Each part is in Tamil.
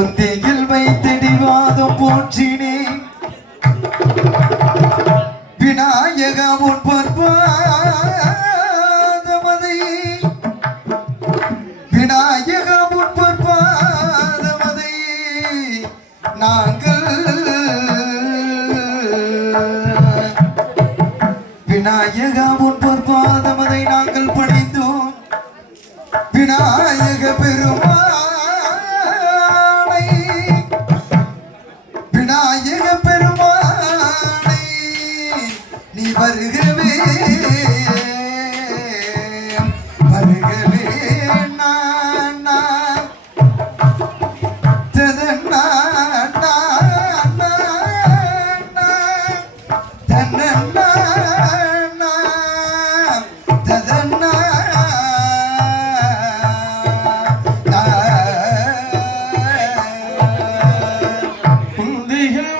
பொந்தியில் வைத்தடி வாதம் போற்றினே விநாயக உன் பொற்பாதமதை விநாயக உன் பொற்பாதமதை நாங்கள் விநாயக உன் பொற்பாதமதை நாங்கள் பணித்தோம் விநாயக பெருமானை விநாயக பெருமானை நீ வருகவே வருகவே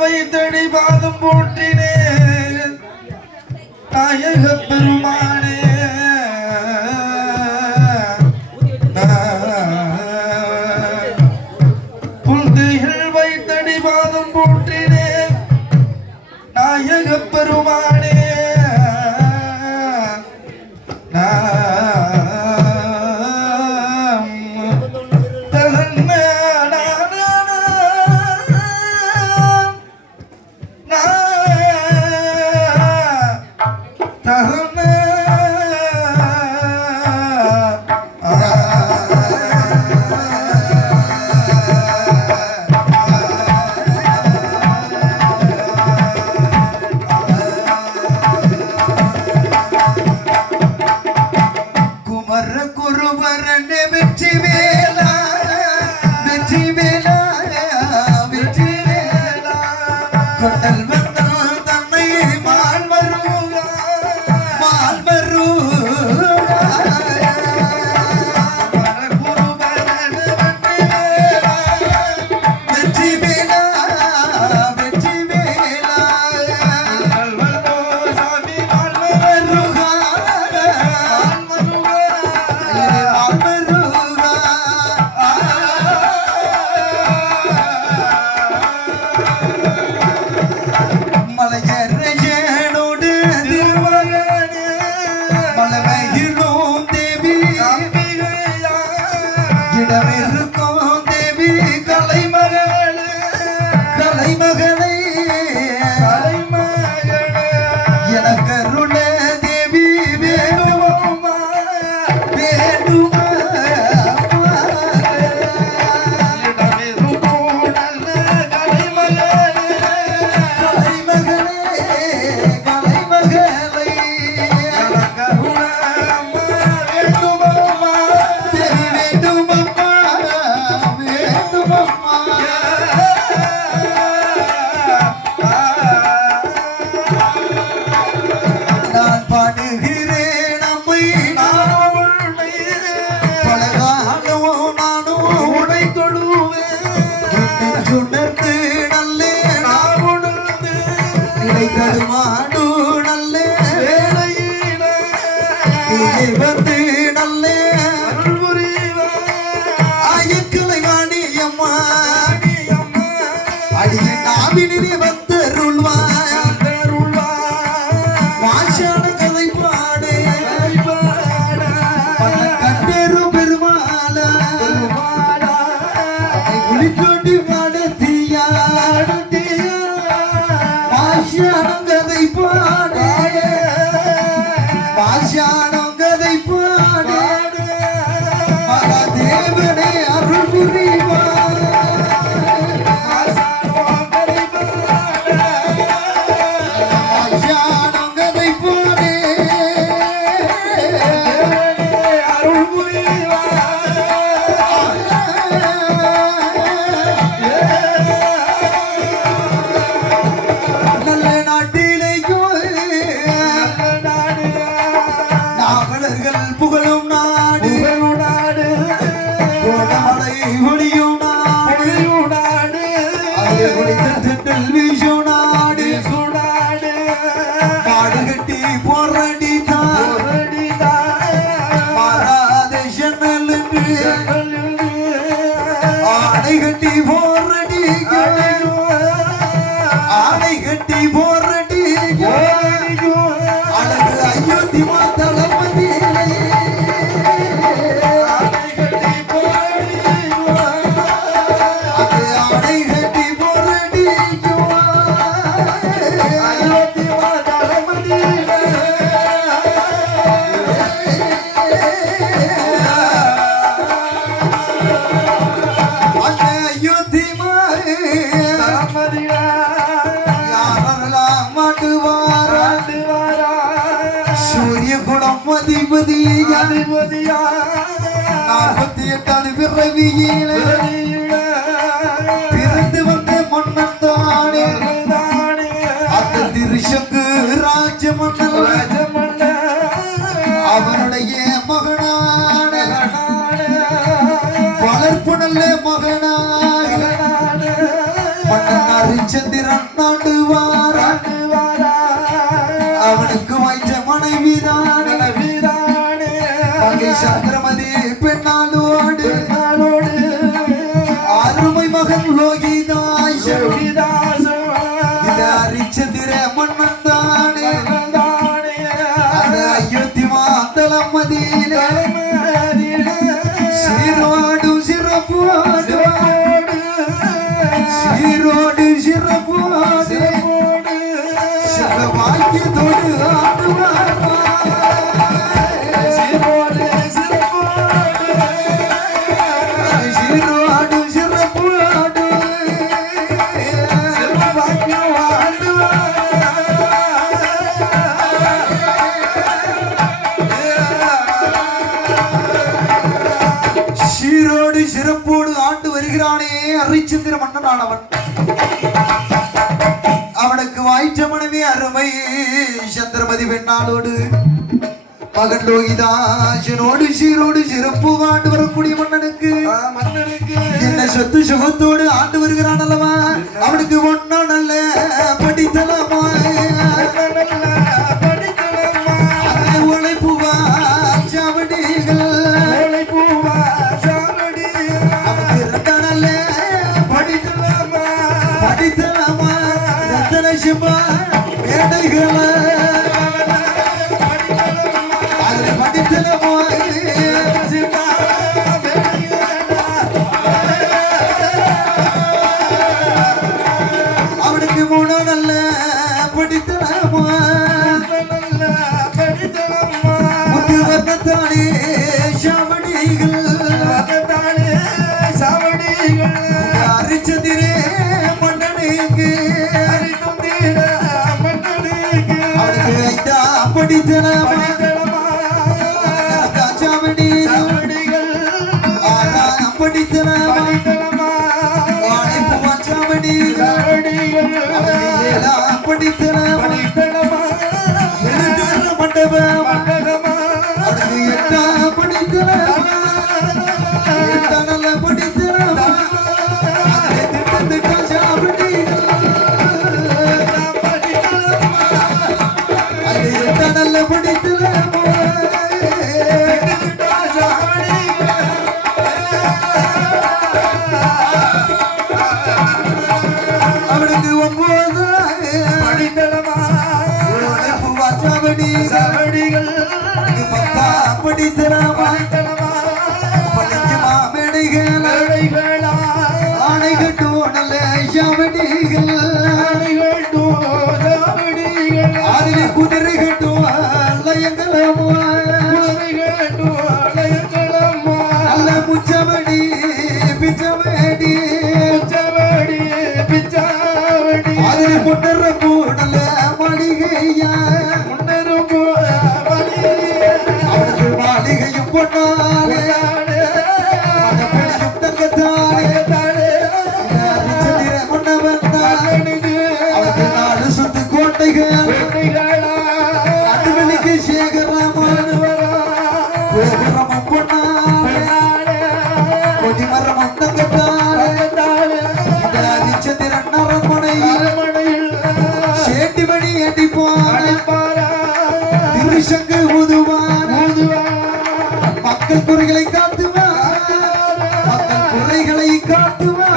வைத்தடி பாதம் போட்டினே நாயக பெருமானே புல்திகள் வைத்தடி பாதம் போட்டினே நாயக பெருமானே ஆடை கட்டி போரடி ஆடை கட்டி போரடி அழகு அயோத்தி மாதளபதி பிறவியிலே பிறந்து வந்த மன்னன் தானே அந்த திருஷங்கு ராஜ மன்னன் அவனுடைய மகனான வளர்ப்பு நல்ல மகனாக மன்னன் ஹரிச்சந்திரன் நாடுவாரான் அவனுக்கு வைத்த மனைவிதான் சந்திரமதி பெண்ணாளோடு அருமை மகன் லோகிதாஸ் ஹரிச்சந்திர மன்னன் தானே அந்த அயோத்தி மாதளமதியிலே சீரோடு சிறப்போடு சீரோடு சிறப்போடு சிவபாக்கியத்தோடு ஆடுவார் சிறப்போடு ஆண்டு வருகிறானே ஹரிச்சந்திர மன்னனானவன் அவனுக்கு வாய்ச்ச மனைவி அருமை சந்திரமதி பெண்ணாளோடு மகன் லோகிதாசனோடு சீரோடு சிறப்பு ஆண்டு வரக்கூடிய மன்னனுக்கு என்ன சொத்து சுகத்தோடு ஆண்டு வருகிறான் அல்லவா அவனுக்கு ஒன்னா நல்ல படித்தலமா உழைப்புவா சாவடிகள் படித்தலாமா ரத்தன சிவா மேடைகள அதில் படித்தலாமா அவனுக்கு மூணு நல்ல படித்தலாமா முத்து வர்ணத்தானே சாவடிகள் ஹரிச்சந்திரே குதிரை கட்டும் அல்ல முச்சவடி பிச்சவடி அதில் முன்னர போடல மளிகையா அவனுக்கு மாளிகையும் பொன்னாலே அட்டுவலிக்கு சேகரமன் கோபுரமும் பொன்னாலே கொடிமரம் அந்தங்கத்தாலே ஹரிச்சந்திரன் அரண்மனையில் சேட்டிமணி அடிப்பார் திருசங்கு ஊதுவார் மக்கள் குறைகளை காட்டுவார் மக்கள் குறைகளை காட்டுவார்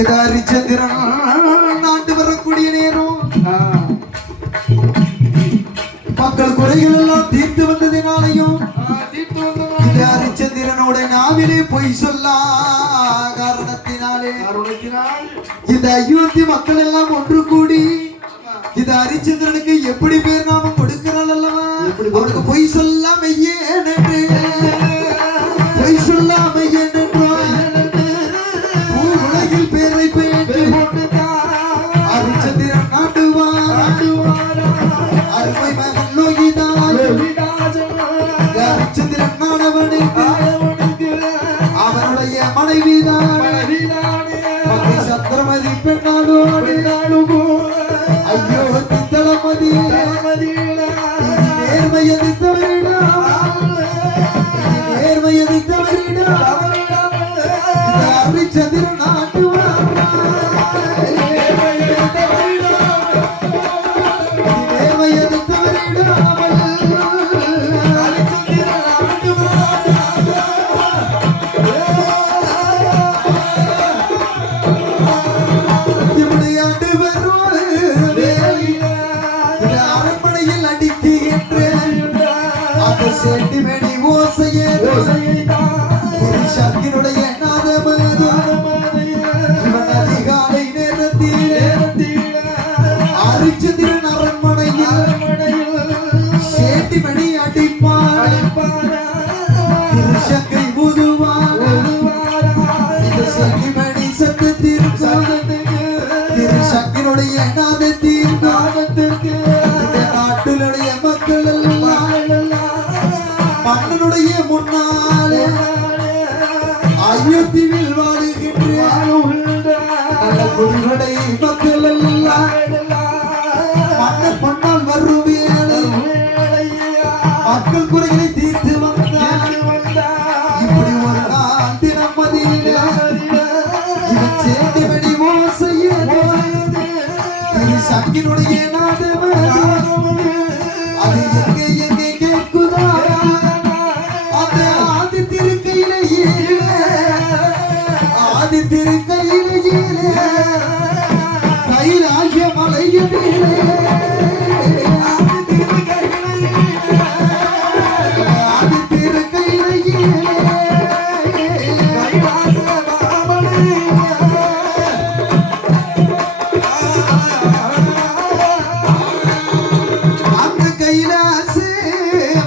இது ஹரிச்சந்திரன் நாட்டு வரக்கூடிய நேரம் மக்கள் குறைகள் எல்லாம் தீர்த்து வந்ததினாலையும் இது ஹரிச்சந்திரனோட நாவிலே பொய் சொல்ல காரணத்தினாலே இந்த அயோத்தி மக்கள் எல்லாம் ஒன்று கூடி இது ஹரிச்சந்திரனுக்கு எப்படி பேர் நாம கொடுக்கிறாள் அல்லவா அவனுக்கு பொய் சொல்லாமையே நன்று பொய் சொல்லாமையே நன்று உலகில் பேரை பெற்று ஹரிச்சந்திரன் நாட்டுவார் அருமை மகன் லோகிதாஜ் ஹரிச்சந்திரன் நாடவனுக்கு அவனுடைய மனைவிதான் சத்திரமதி பெண்ணாளோடு ஐயோ தித்தளமதி நேர்மையதி தவறிடா நேர்மையதி தவறிடா ஹரிச்சந்திரன் நாட்டுவார் நேர்மையதி தவறிடா செட்டி வெடி ஓசையே சக்தியுடைய இவன் அதிகாலை நேரத்தில் ஹரிச்சந்திரன் அரண்மனையில் சேட்டி வெடி அடிப்பார் சக்கை ஊதுவார் இந்த செட்டி வெடி சத்தத்திற்கு சக்தியுடைய நாதத்திற்கு நாட்டினுடைய மக்கள் மன்னனுடைய முன்னாலே அயோத்தியில் வாழுகின்ற நல்ல குடிகளை மக்கள் எல்லாம் மன்னர் பொன்னால் வருவேளை மக்கள் குறைகளை தீர்த்து வந்தார் இப்படி ஒரு நாள் தினமதியில் இவன் சேட்டி வெடி ஓசையது சங்கினுடைய நாதமது அது எங்கே எங்கே கேட்குதா ஆதி திருக்கையிலே கைலாய மலையிலே ஆதி திருக்கையிலே அந்த கைலாச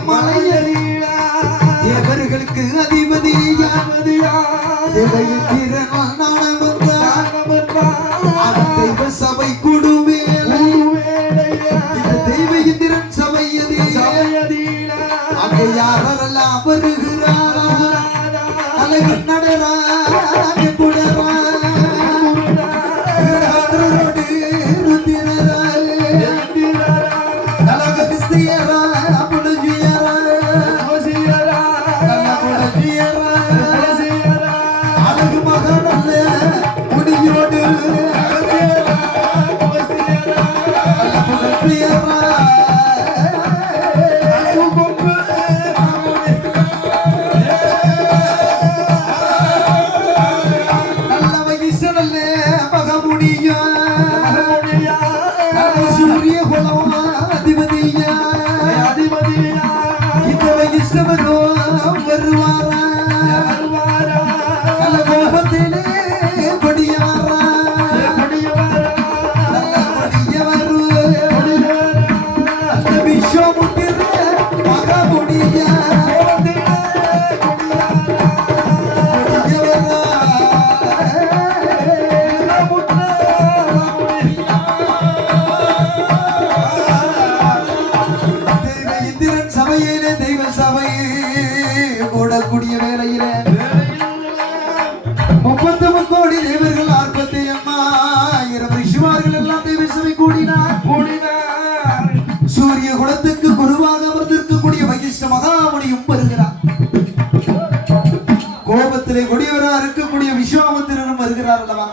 மலையறிய தேவர்களுக்கு அதிபதியா தெய்வ சபை குடுவேலை தெய்வ இந்திரன் சபை அங்கே யாரெல்லாம் வருகிறாரா அழகு நடராஜ குடரா கூடக்கூடிய வேளையில 39 கோடி தேவர்கள் 48,000 ரிஷிமார்கள் எல்லாம் தேவ சபை கூடினார். சூரிய குலத்துக்கு குருவாக அமர்ந்திருக்கக்கூடிய வகிஷ்ட மகாமுனியும் வருகிறார். கோபத்திலே கொடியவரா இருக்கக்கூடிய விஸ்வாமித்திரனும் வருகிறார் அல்லவா.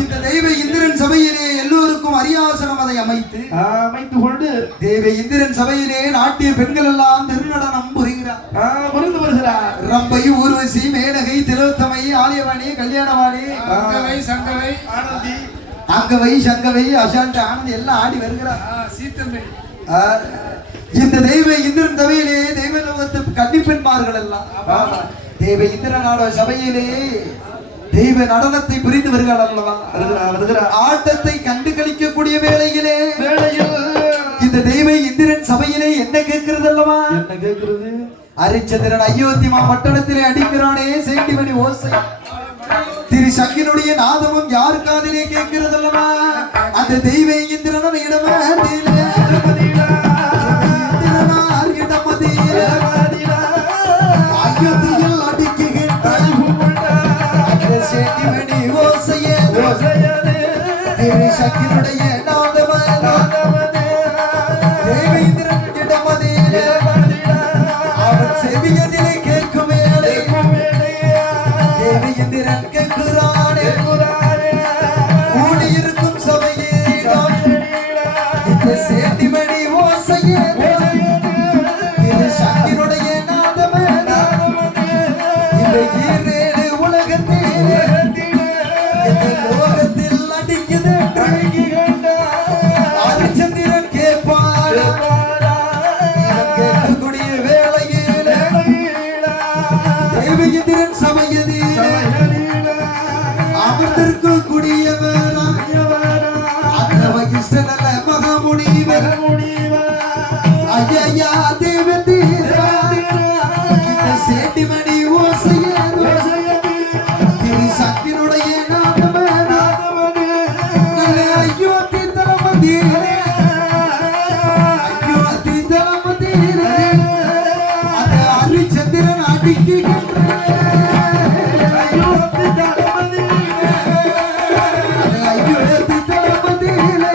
இந்த தெய்வ இந்திரன் சபையிலே எல்லோருக்கும் அரியாசனம் அதை அமைத்து கொண்டு தேவ இந்திரன் சபையிலே நாட்டிய பெண்கள் எல்லாம் திருநடனம் புரிகிறார். ரம்பை ஊர்வசி மேனகை திலோத்தமை ஆலய மாயவாணி கல்யாணவாணி அங்கவை சங்கவை ஆனந்தி அங்கவை சங்கவை அசாண்ட் ஆனந்த் எல்லாம் ஆடி வருகிறார் சீத்தம்பை இந்த தெய்வ இந்திரன் சபையிலே தெய்வ லோகத்து கன்னிப்பெண்மார்கள் எல்லாம் தெய்வ இந்திரனான சபையிலே தெய்வ நடனத்தை புரிந்து வருகிறார் அல்லவா வருகிறார் ஆட்டத்தை கண்டு கழிக்கக்கூடிய வேளையிலே வேளையில் இந்த தெய்வ இந்திரன் சபையிலே என்ன கேட்கிறது அல்லவா என்ன கேட்கிறது ஹரிச்சந்திரன் அயோத்தி பட்டணத்திலே அடிக்கிறானே சேண்டிமணி ஓசை திரு சங்கினுடைய நாதமும் யார் காதிலே கேட்கிறது அல்லவா அந்த தெய்வ இந்திரனும் இடமதிலே இந்திரனார் இடமதிலே அயோத்தியில் அடிக்குகின்ற அந்த சேண்டிமணி ஓசையே திரு சங்கினுடைய நாதமே தெய்வ இந்திரன் இடமதிலே அவன் செவியதிலே கேட்கும் வேளை தேவ இந்திரன் கேட்கிறானே கூடியிருக்கும் சபையே இந்த சேண்டிமணி ஓசையே இது சக்தியுடைய நாதமே இந்த ஈரேழு உலகத்திலே இந்த லோகத்தில் அடிக்குது ஹரிச்சந்திரன் கேட்பான் கேட்கக்கூடிய வேளையிலே தெய்வ இந்திரன் சபையதிலே அமர்ந்திருக்கக்கூடியவர் அந்த வகிஷ்டன் அல்ல மகாமுனிவர் ஐயா தேவதீரா இந்த சேண்டிமணி ஓசையே திரு சக்தியுடைய நாதமே நல்ல அயோத்தி தலமதியிலே அயோத்தி தலமதியிலே அந்த ஹரிச்சந்திரன் அடிக்குகின்ற அயோத்தி தலமதியிலே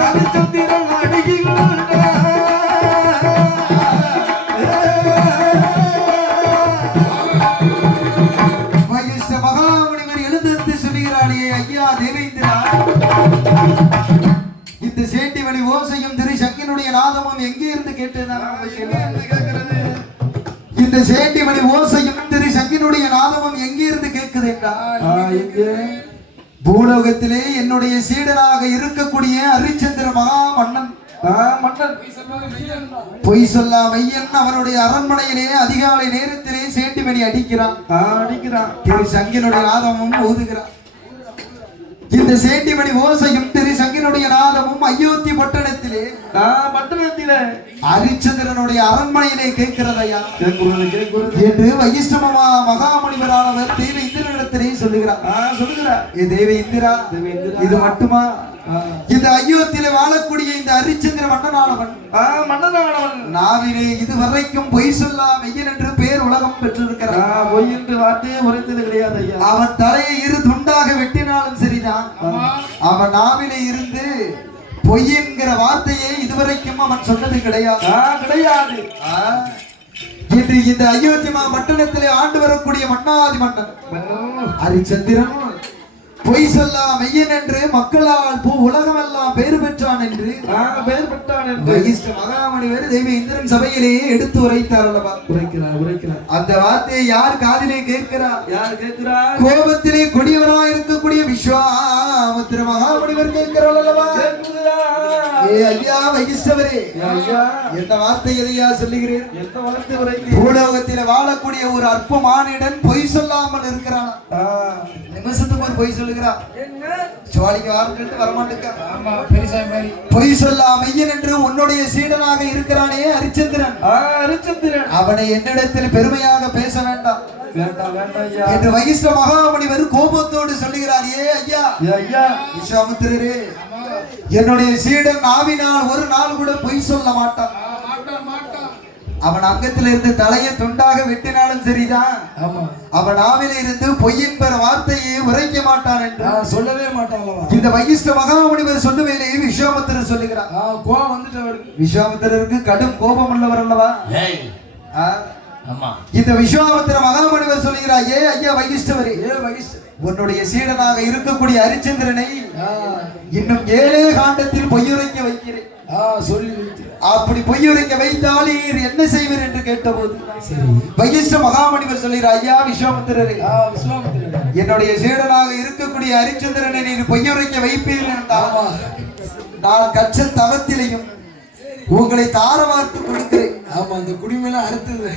ஹரிச்சந்திரன் அடிக்குகின்ற வகிஷ்ட மகாமுனிவர் எழுந்திருந்து சொல்கிறானே ஐயா தேவேந்திரா இந்த சேண்டிமணி ஓசையும் திரு சக்கினுடைய நாதமும் எங்கே இருந்து கேட்டதுதான் கேட்கிறது இந்த சேண்டிமணி ஓசையும் திரு சங்கினுடைய நாதமும் எங்கே இருந்து கேட்குது என்றால் எங்கே பூலோகத்திலே என்னுடைய சீடனாக இருக்கக்கூடிய ஹரிச்சந்திர மகா மன்னன் மன்னன் பொய் சொல்லா மையன் அவனுடைய அரண்மனையிலே அதிகாலை நேரத்திலே சேண்டிமணி அடிக்கிறான் அடிக்கிறான் திரு சங்கினுடைய நாதமும் ஓதுகிறான் இந்த சேண்டிமணி ஓசையும் திரு சங்கினுடைய நாதமும் அயோத்தி பட்டணத்திலே பட்டணத்தில ஹரிச்சந்திரனுடைய அரண்மனையிலே கேட்கிறதையா கேட்கிறது என்று வைஷ்ணவ மகாமுனிவரானவர் தெய்வ இந்திரனிடத்திலே சொல்லுகிறார் சொல்லுகிறார் ஏ தேவ இந்திரா இது மட்டுமா இந்த அயோத்தியில வாழக்கூடிய இந்த ஹரிச்சந்திர மன்னனானவன் மன்னனானவன் நாவிலே இதுவரைக்கும் பொய் சொல்லா மெய்யன் என்று பேர் உலகம் பெற்றிருக்கிறார் பொய் என்று வார்த்தையே உரைத்தது கிடையாது ஐயா அவன் தலையை இரு துண்டாக வெட்டினாலும் சரிதான் அவன் நாவிலே இருந்து பொய் என்கிற வார்த்தையை இதுவரைக்கும் அவன் சொன்னது கிடையாது கிடையாது இன்று இந்த அயோத்தி பட்டணத்திலே ஆண்டு வரக்கூடிய மன்னாதி மன்னன் ஹரிச்சந்திரன் பொய் சொல்லா மெய்யன் என்று மக்களால் உலகமெல்லாம் பேறு பெற்றான் என்று பெயர் பெற்றான் என்று வகிஷ்ட மகாமுனிவர் தெய்வ இந்திரன் சபையிலேயே எடுத்து உரைத்தார் அல்லவா உரைக்கிறார் அந்த வார்த்தையை யார் காதிலே கேட்கிறார் யார் கேட்கிறார் கோபத்திலே கொடியவராய் இருக்கக்கூடிய விஸ்வாமித்திர மகாமுனிவர் கேட்கிறார் அல்லவா ஏ ஐயா வகிஷ்டவரே ஐயா எந்த வார்த்தை எதையா சொல்லுகிறேன் எந்த வார்த்தை உரைத்தீர் பூலோகத்தில் வாழக்கூடிய ஒரு அற்ப மானிடன் பொய் சொல்லாமல் இருக்கிறான் நிமிஷத்துக்கு ஒரு பொய் சொல்லுகிறான் சோழிக்கு வாரட்டு வரமாட்டுக்கா பொய் சொல்லா மெய்யன் என்று உன்னுடைய சீடனாக இருக்கிறானே ஹரிச்சந்திரன் ஹரிச்சந்திரன் அவனை என்னிடத்தில் பெருமையாக பேச வேண்டாம் வேண்டாம் வேண்டாம் ஐயா என்று வகிஷ்ட மகாமுனிவர் கோபத்தோடு சொல்லுகிறார் ஏ ஐயா ஐயா விஸ்வாமித்திரரே என்னுடைய சீடன் நாவினால் ஒரு நாள் கூட பொய் சொல்ல மாட்டான் அவன் அங்கத்தில் இருந்து தலையை துண்டாக வெட்டினாலும் சரிதான் அவன் நாவில இருந்து பொய்யின் பெற வார்த்தையை உரைக்க மாட்டான் என்று சொல்லவே மாட்டாங்களா இந்த வகிஷ்ட மகாமுனிவர் சொல்லுவேலையே விஸ்வாமித்திரர் சொல்லுகிறார் கோவம் வந்துட்டு விஸ்வாமித்திரருக்கு கடும் கோபம் உள்ளவர் அல்லவா இந்த விஸ்வாமித்திர மகாமுனிவர் சொல்லுகிறார் ஏ ஐயா வகிஷ்டவரே உன்னுடைய சீடனாக இருக்கக்கூடிய ஹரிச்சந்திரனை இன்னும் 7 காண்டத்தில் பொய்யுரைக்க வைக்கிறேன் சொல்லி அப்படி பொய்யுரைக்க வைத்தால் நீர் என்ன செய்வீர் என்று கேட்டபோது வகிஷ்ட மகாமணிவர் சொல்கிறார், ஐயா விஸ்வாமித்திரரே, விஸ்வாமித்திரர் என்னுடைய சீடனாக இருக்கக்கூடிய ஹரிச்சந்திரனை நீர் பொய்யுரைக்க வைப்பீர்கள் என்றால் நான் கற்ற தவத்திலையும் உங்களை தார வார்த்து கொடுக்கிறேன். ஆமா, அந்த குடிமையில அறுத்தது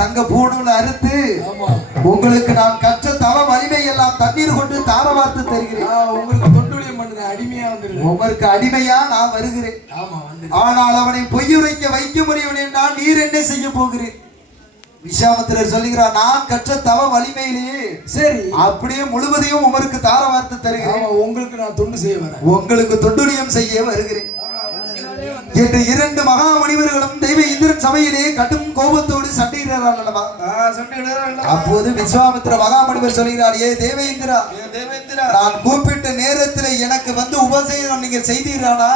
தங்க பூணுல அறுத்து ஆமா உங்களுக்கு நான் கற்ற தவ வலிமை எல்லாம் தண்ணீர் கொண்டு தார வார்த்து தருகிறேன். உங்களுக்கு தொண்டுலியம் பண்ணுற அடிமையா வந்துருக்கேன். உங்களுக்கு அடிமையா நான் வருகிறேன். ஆமா வந்து. ஆனால் அவனை பொய்யுரைக்க வைக்க முடியும் என்றால் நீர் என்ன செய்ய போகிறேன்? விஸ்வாமித்திரர் சொல்லுகிறார், நான் கற்ற தவ வலிமையிலேயே சரி அப்படியே முழுவதையும் உமருக்கு தார வார்த்து தருகிறேன். உங்களுக்கு நான் தொண்டு செய்ய வரேன். உங்களுக்கு தொண்டுலியம் செய்ய வருகிறேன் என்று இரண்டு மகா முனிவர்களும் தெய்வ இந்திரன் சபையிலே கடும் கோபத்தோடு சண்டையிடுறார்கள். அப்போது விஸ்வாமித்திர மகாமுனிவர் சொல்கிறார், ஏ தேவேந்திரா, நான் கூப்பிட்ட நேரத்தில் எனக்கு வந்து உபசேனம் நீங்கள் செய்தீரானா?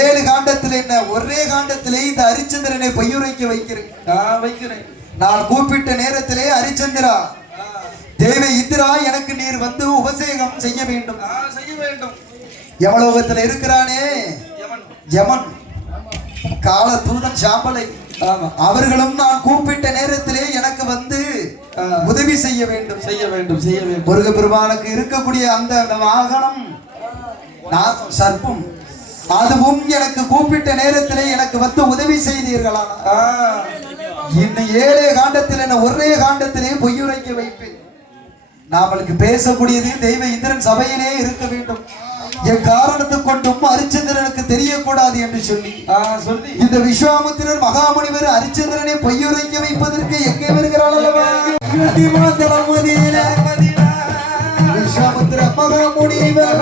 7 காண்டத்தில் என்ன ஒரே காண்டத்திலே இந்த ஹரிச்சந்திரனை பொய்யுரைக்க வைக்கிறேன். நான் கூப்பிட்ட நேரத்திலே ஹரிச்சந்திரா, தேவ இந்திரா, எனக்கு நீர் வந்து உபசேகம் செய்ய வேண்டும். யமலோகத்தில் இருக்கிறானே யமன், கால தூதன் சாம்பலை, அவர்களும் நான் கூப்பிட்ட நேரத்திலே எனக்கு வந்து உதவி செய்ய வேண்டும். முருக பெருமானுக்கு இருக்கக்கூடிய அந்த வாகனம் சர்ப்பம், அதுவும் எனக்கு கூப்பிட்ட நேரத்திலே எனக்கு வந்து உதவி செய்தீர்களா? இன்னும் 7 காண்டத்தில் என்ன ஒரே காண்டத்திலே பொய்யுரைக்க வைப்பேன். நாமளுக்கு பேசக்கூடியது தெய்வ இந்திரன் சபையிலே இருக்க வேண்டும். என் காரணத்தை கொண்டும் ஹரிச்சந்திரனுக்கு தெரியக்கூடாது என்று சொல்லி இந்த விஸ்வாமித்திரர் மகாமுனிவர் ஹரிச்சந்திரனை பொய்யுரைக்க வைப்பதற்கு எங்கே வருகிறார் அல்லவா? விஸ்வாமித்திர மகாமுனிவர்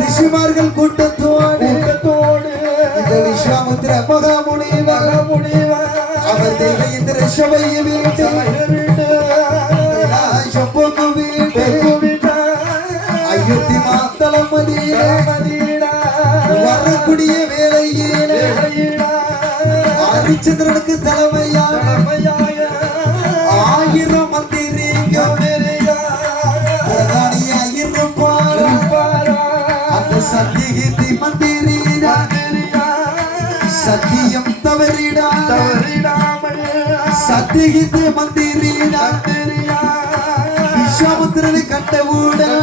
ரிஷிமார்கள் கூட்டத்தோடு இந்த விஸ்வாமித்திர மகாமுனிவர் அவர் தெய்வ இந்திர சபையை வீட்டு அயோத்தி மாத்தளம் வரக்கூடிய வேளையில் ஹரிச்சந்திரனுக்கு தலைமையாக 1000 மந்திரிகள் பிரதானி 1000 பார் அந்த சத்தியகீர்த்தி மந்திரி சத்தியம் தவறிடாமல் சத்தியகீர்த்தி மந்திரி விஸ்வாமித்திரனை கண்டவுடன்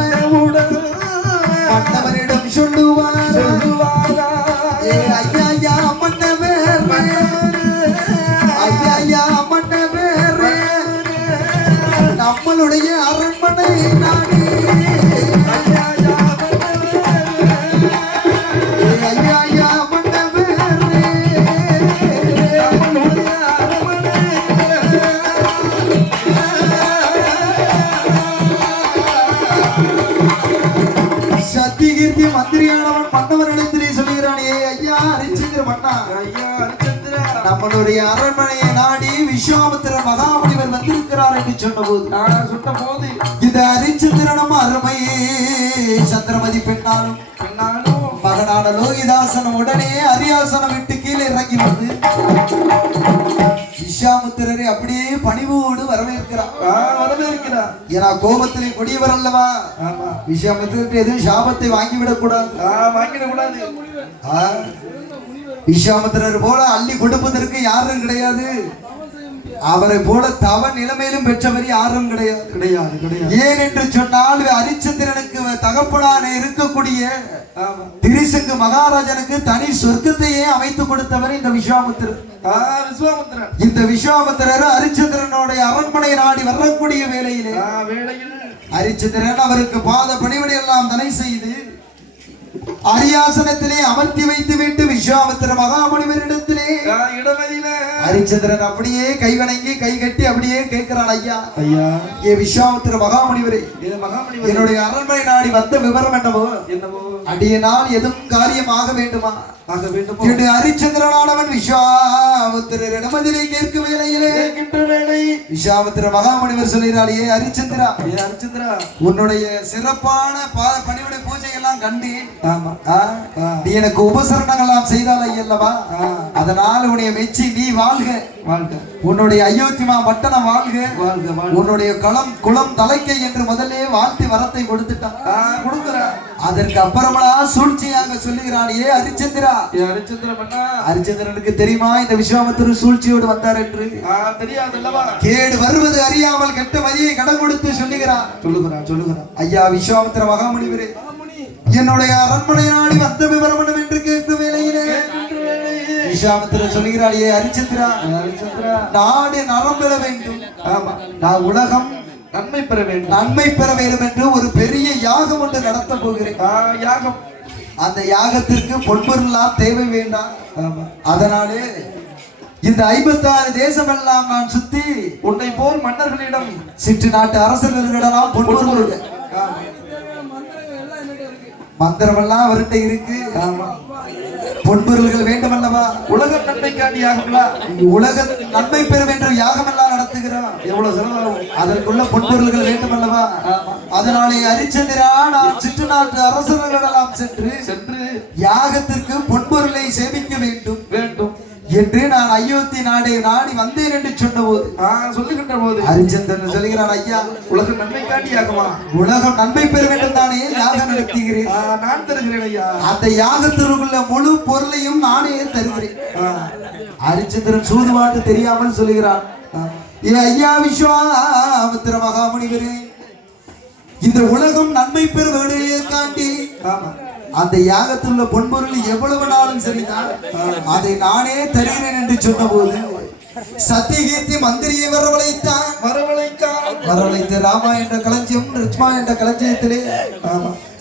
மன்னவரிடம் சொல்லுவார், ஐயா மன்னவர், ஐயா மன்னவர், நம்மளுடைய அரண்மனை நாடி ஐயா மன்னவர் சத்தியகீர்த்தி மந்திரியானவன் மன்னவரிடத்திலே சொல்லுகிறானே, ஐயா ஹரிச்சந்திர மன்னா, நம்மளுடைய அரண்மனையை நாடி விஸ்வாமித்திர மகாமுனிவர் வந்திருக்கிறார் என்று சொன்னபோது இந்த ஹரிச்சந்திரனும் அருமை சந்திரமதி பெண்ணாலும் மகனான லோகிதாசனும் உடனே அரியாசனம் விட்டு கீழே இறங்கி வந்து விஸ்வாமித்திரரை அப்படியே பணிவோடு வரவேற்கிறார். ஏன்னா கோபத்திலே கொடியவர் அல்லவா? விஸ்வாமித்திரருக்கு எதுவும் சாபத்தை வாங்கிவிடக் கூடாது. விஸ்வாமித்திரர் போல அள்ளி கொடுப்பதற்கு யாரும் கிடையாது. அவரை போல தவ நிலைமையிலும் பெற்றவர் யாரும் கிடையாது. ஏன் என்று சொன்னால் ஹரிச்சந்திரனுக்கு தகப்பனான இருக்கக்கூடிய திரிசங்கு மகாராஜனுக்கு தனி சொர்க்கத்தையே அமைத்து கொடுத்தவர் இந்த விஸ்வாமித்திரர். இந்த விஸ்வாமித்திரர் ஹரிச்சந்திரனுடைய அரண்மனை நாடி வரக்கூடிய வேளையிலே ஹரிச்சந்திரன் அவருக்கு பாத பணிவிடை எல்லாம் தடை செய்து அரியாசனத்திலே அமர்த்தி வைத்து விட்டு விஸ்வாமித்திர மகாமுனிவரிடத்திலே ஹரிச்சந்திரன் அப்படியே கை வணங்கி கை கட்டி அப்படியே கேட்கிறான், ஐயா ஏ விஸ்வாமித்திர மகாமுனிவரே, என்னுடைய அரண்மனை நாடி வந்த விவரம் என்னவோ அடியனால் எதுவும் காரியம் ஆக வேண்டுமா? ஹரிச்சந்திரனானவன் விஸ்வாமித்திரரிடம் அதிலே கேட்க வேளையிலே விஸ்வாமித்திர மகாமுனிவர் சொல்கிறார், ஏ ஹரிச்சந்திரா, உன்னுடைய சிறப்பான பணிவிடை பூஜை எல்லாம் கண்டு நீ எனக்கு உபசரணங்கள் செய்தால் ஐயல்லவா, அதனால் அதனால உன்னை மெச்சி நீ வாழ்க வாழ்க உன்னுடைய அயோத்திமா பட்டணம் வாழ்க வாழ்க வாழ்க உன்னுடைய குளம் தலைக்கை என்று முதல்ல வாழ்த்தி வரத்தை கொடுத்துட்டான் கொடுக்குறா அதற்கு அப்புறமா சூழ்ச்சியாக சொல்லுகிறான் ஏ ஹரிச்சந்திரா ஹரிச்சந்திரன் பண்ணா ஹரிச்சந்திரனுக்கு தெரியுமா இந்த விஸ்வாமித்திரர் சூழ்ச்சியோடு வந்தார் என்று தெரியாது அல்லவா கேடு வருவது அறியாமல் கெட்ட மதியை கடன் கொடுத்து சொல்லுகிறான் சொல்லுகிறான் ஐயா விஸ்வாமித்திர மகாமுனிவரே என்னுடைய அரண்மனை நாடி வந்த விவரம் என்று கேட்க வேளையிலே விஸ்வாமித்திரர் சொல்லுகிறார் ஏ ஹரிச்சந்திரா நாடு நரம் பெற வேண்டும் ஆமா நான் உலகம் நன்மை பெற வேண்டும் என்று ஒரு பெரிய யாகம் ஒன்று நடத்த போகிறேன் யாகம் அந்த யாகத்திற்கு பொன்பொருளாம் தேவை வேண்டாம் அதனாலே இந்த 56 தேசமெல்லாம் நான் சுத்தி உன்னை போல் மன்னர்களிடம் சிற்று நாட்டு அரசர்களிடம் பொன்பொருள் மந்திரமெல்லாம் அவர்கிட்ட இருக்கு பொன்பொருள்கள் வேண்டும் அல்லவா உலக நன்மைக்காண்டி யாகம்ல உலக நன்மை பெறும் என்று யாகம் எல்லாம் நடத்துகிறோம் எவ்வளவு செலவாகும் அதற்குள்ள பொன்பொருள்கள் வேண்டும் அல்லவா அதனாலே ஹரிச்சந்திரா நான் சிற்று நாட்டு அரசர்களிடம் சென்று யாகத்திற்கு பொன்பொருளை சேமிக்க வேண்டும் என்று நான் அயோத்தி நாடி வந்தேன் என்று சொன்னபோது சொல்லுகின்ற போது ஹரிச்சந்திரன் சொல்லுகிறான் ஐயா உலக நன்மைக்காண்டி யாகமா உலகம் நன்மை பெற வேண்டும் தானே யாகம் நடத்துகிறேன் நான் தருகிறேன் ஐயா அந்த யாகத்திற்குள்ள முழு பொருளையும் நானே தருகிறேன் ஹரிச்சந்திரன் சூதுவாட்டு தெரியாமல் சொல்லுகிறான் ஏ ஐயா விஸ்வாமித்திர மகாமுனிவரே இந்த உலகம் நன்மை பெற வேண்டியதற்காண்டி அந்த யாகத்தில் உள்ள பொன்பொருள் எவ்வளவு நாளும் சரிதான் அதை நானே தருகிறேன் என்று சொன்னபோது சத்தியகீர்த்தி மந்திரியை வரவழைத்த ராமா என்ற களஞ்சியம் ரிச்மா என்ற களஞ்சியத்திலே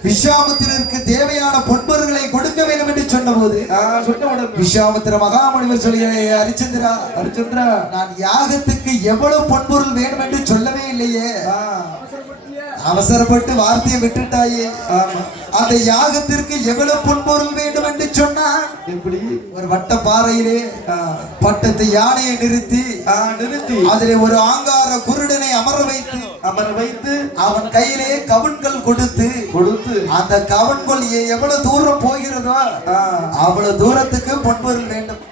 விஸ்வாமித்திரருக்கு தேவையான பொன்பொருள்களை கொடுக்க வேண்டும் என்று சொன்னபோது விஸ்வாமித்திர மகாமுனிவர் சொல்கிறேன் ஹரிச்சந்திரா நான் யாகத்துக்கு எவ்வளவு பொன்பொருள் வேண்டும் என்று சொல்லவே இல்லையே அவசரப்பட்டு வார்த்தையை விட்டுட்டாயே அந்த யாகத்திற்கு எவ்வளவு பொன்பொருள் வேண்டும் என்று சொன்னான் எப்படி ஒரு வட்ட பாறையிலே பட்டத்தை யானையை நிறுத்தி அதிலே ஒரு ஆங்கார குருடனை அமர வைத்து அவன் கையிலே கவன்கள் கொடுத்து அந்த கவன்கள் எவ்வளவு தூரம் போகிறதோ அவ்வளவு தூரத்துக்கு பொன்பொருள் வேண்டும்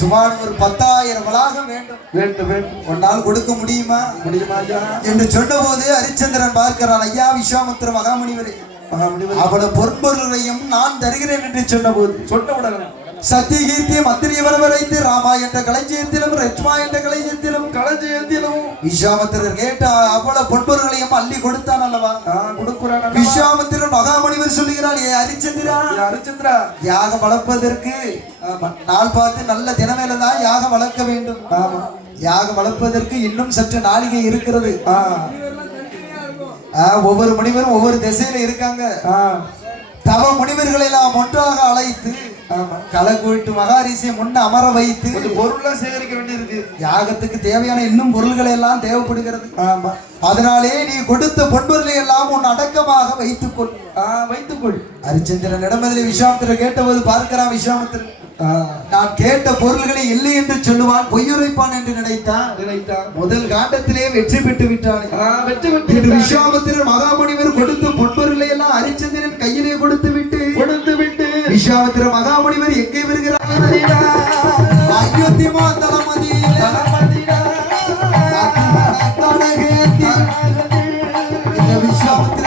சுமார் ஒரு 10,000 வளாகம் வேண்டும் ஒன்னால் கொடுக்க முடியுமா என்று சொன்னபோது ஹரிச்சந்திரன் பார்க்கிறான் ஐயா விஸ்வாமித்திர மகாமுனிவரே அவளோட பொன்பொருளையும் நான் தருகிறேன் என்று சொன்னவுடன் சத்தியகீர்த்திய மந்திரியை வரவழைத்து ராமா என்ற களஞ்சியத்திலும் ரச்மா என்ற களஞ்சியத்திலும் விஸ்வாமித்திரர் கேட்ட அவ்வளவு பொன்பொருளையும் அள்ளி கொடுத்தான் அல்லவா கொடுக்கிறான் விஸ்வாமித்திரர் மகாமுனிவர் சொல்லுகிறார் ஏ ஹரிச்சந்திரா யாகம் வளர்ப்பதற்கு நாள் பார்த்து நல்ல தினமேல தான் யாகம் வளர்க்க வேண்டும் யாகம் வளர்ப்பதற்கு இன்னும் சற்று நாளிகை இருக்கிறது ஒவ்வொரு முனிவரும் ஒவ்வொரு திசையில இருக்காங்க தவ முனிவர்களை எல்லாம் ஒன்றாக அழைத்து களக்கூட்டு மகாரிஷியை முன்ன அமர வைத்து பொருள் சேகரிக்க வேண்டியிருக்கு யாகத்துக்கு தேவையான இன்னும் பொருள்களை எல்லாம் தேவைப்படுகிறது அதனாலே நீ கொடுத்த பொன்பொருளை எல்லாம் உன் அடக்கமாக வைத்துக்கொள் ஹரிச்சந்திரன் விஸ்வாமித்திரர் கேட்டபோது பார்க்கிறான் விஸ்வாமித்திரன் நான் கேட்ட பொருள்களை இல்லை என்று சொல்லுவான் பொய்யுரைப்பான் என்று நினைத்தான் முதல் காண்டத்திலே வெற்றி பெற்று விட்டான் விஸ்வாமித்திரர் மகாமுனிவர் கொடுத்த பொன்பொருளை எல்லாம் ஹரிச்சந்திரன் கையிலே கொடுத்து விட்டு விஸ்வாமித்திர மகாமுனிவர் எங்கே வருகிறார் அயோத்தி விஸ்வாமித்திர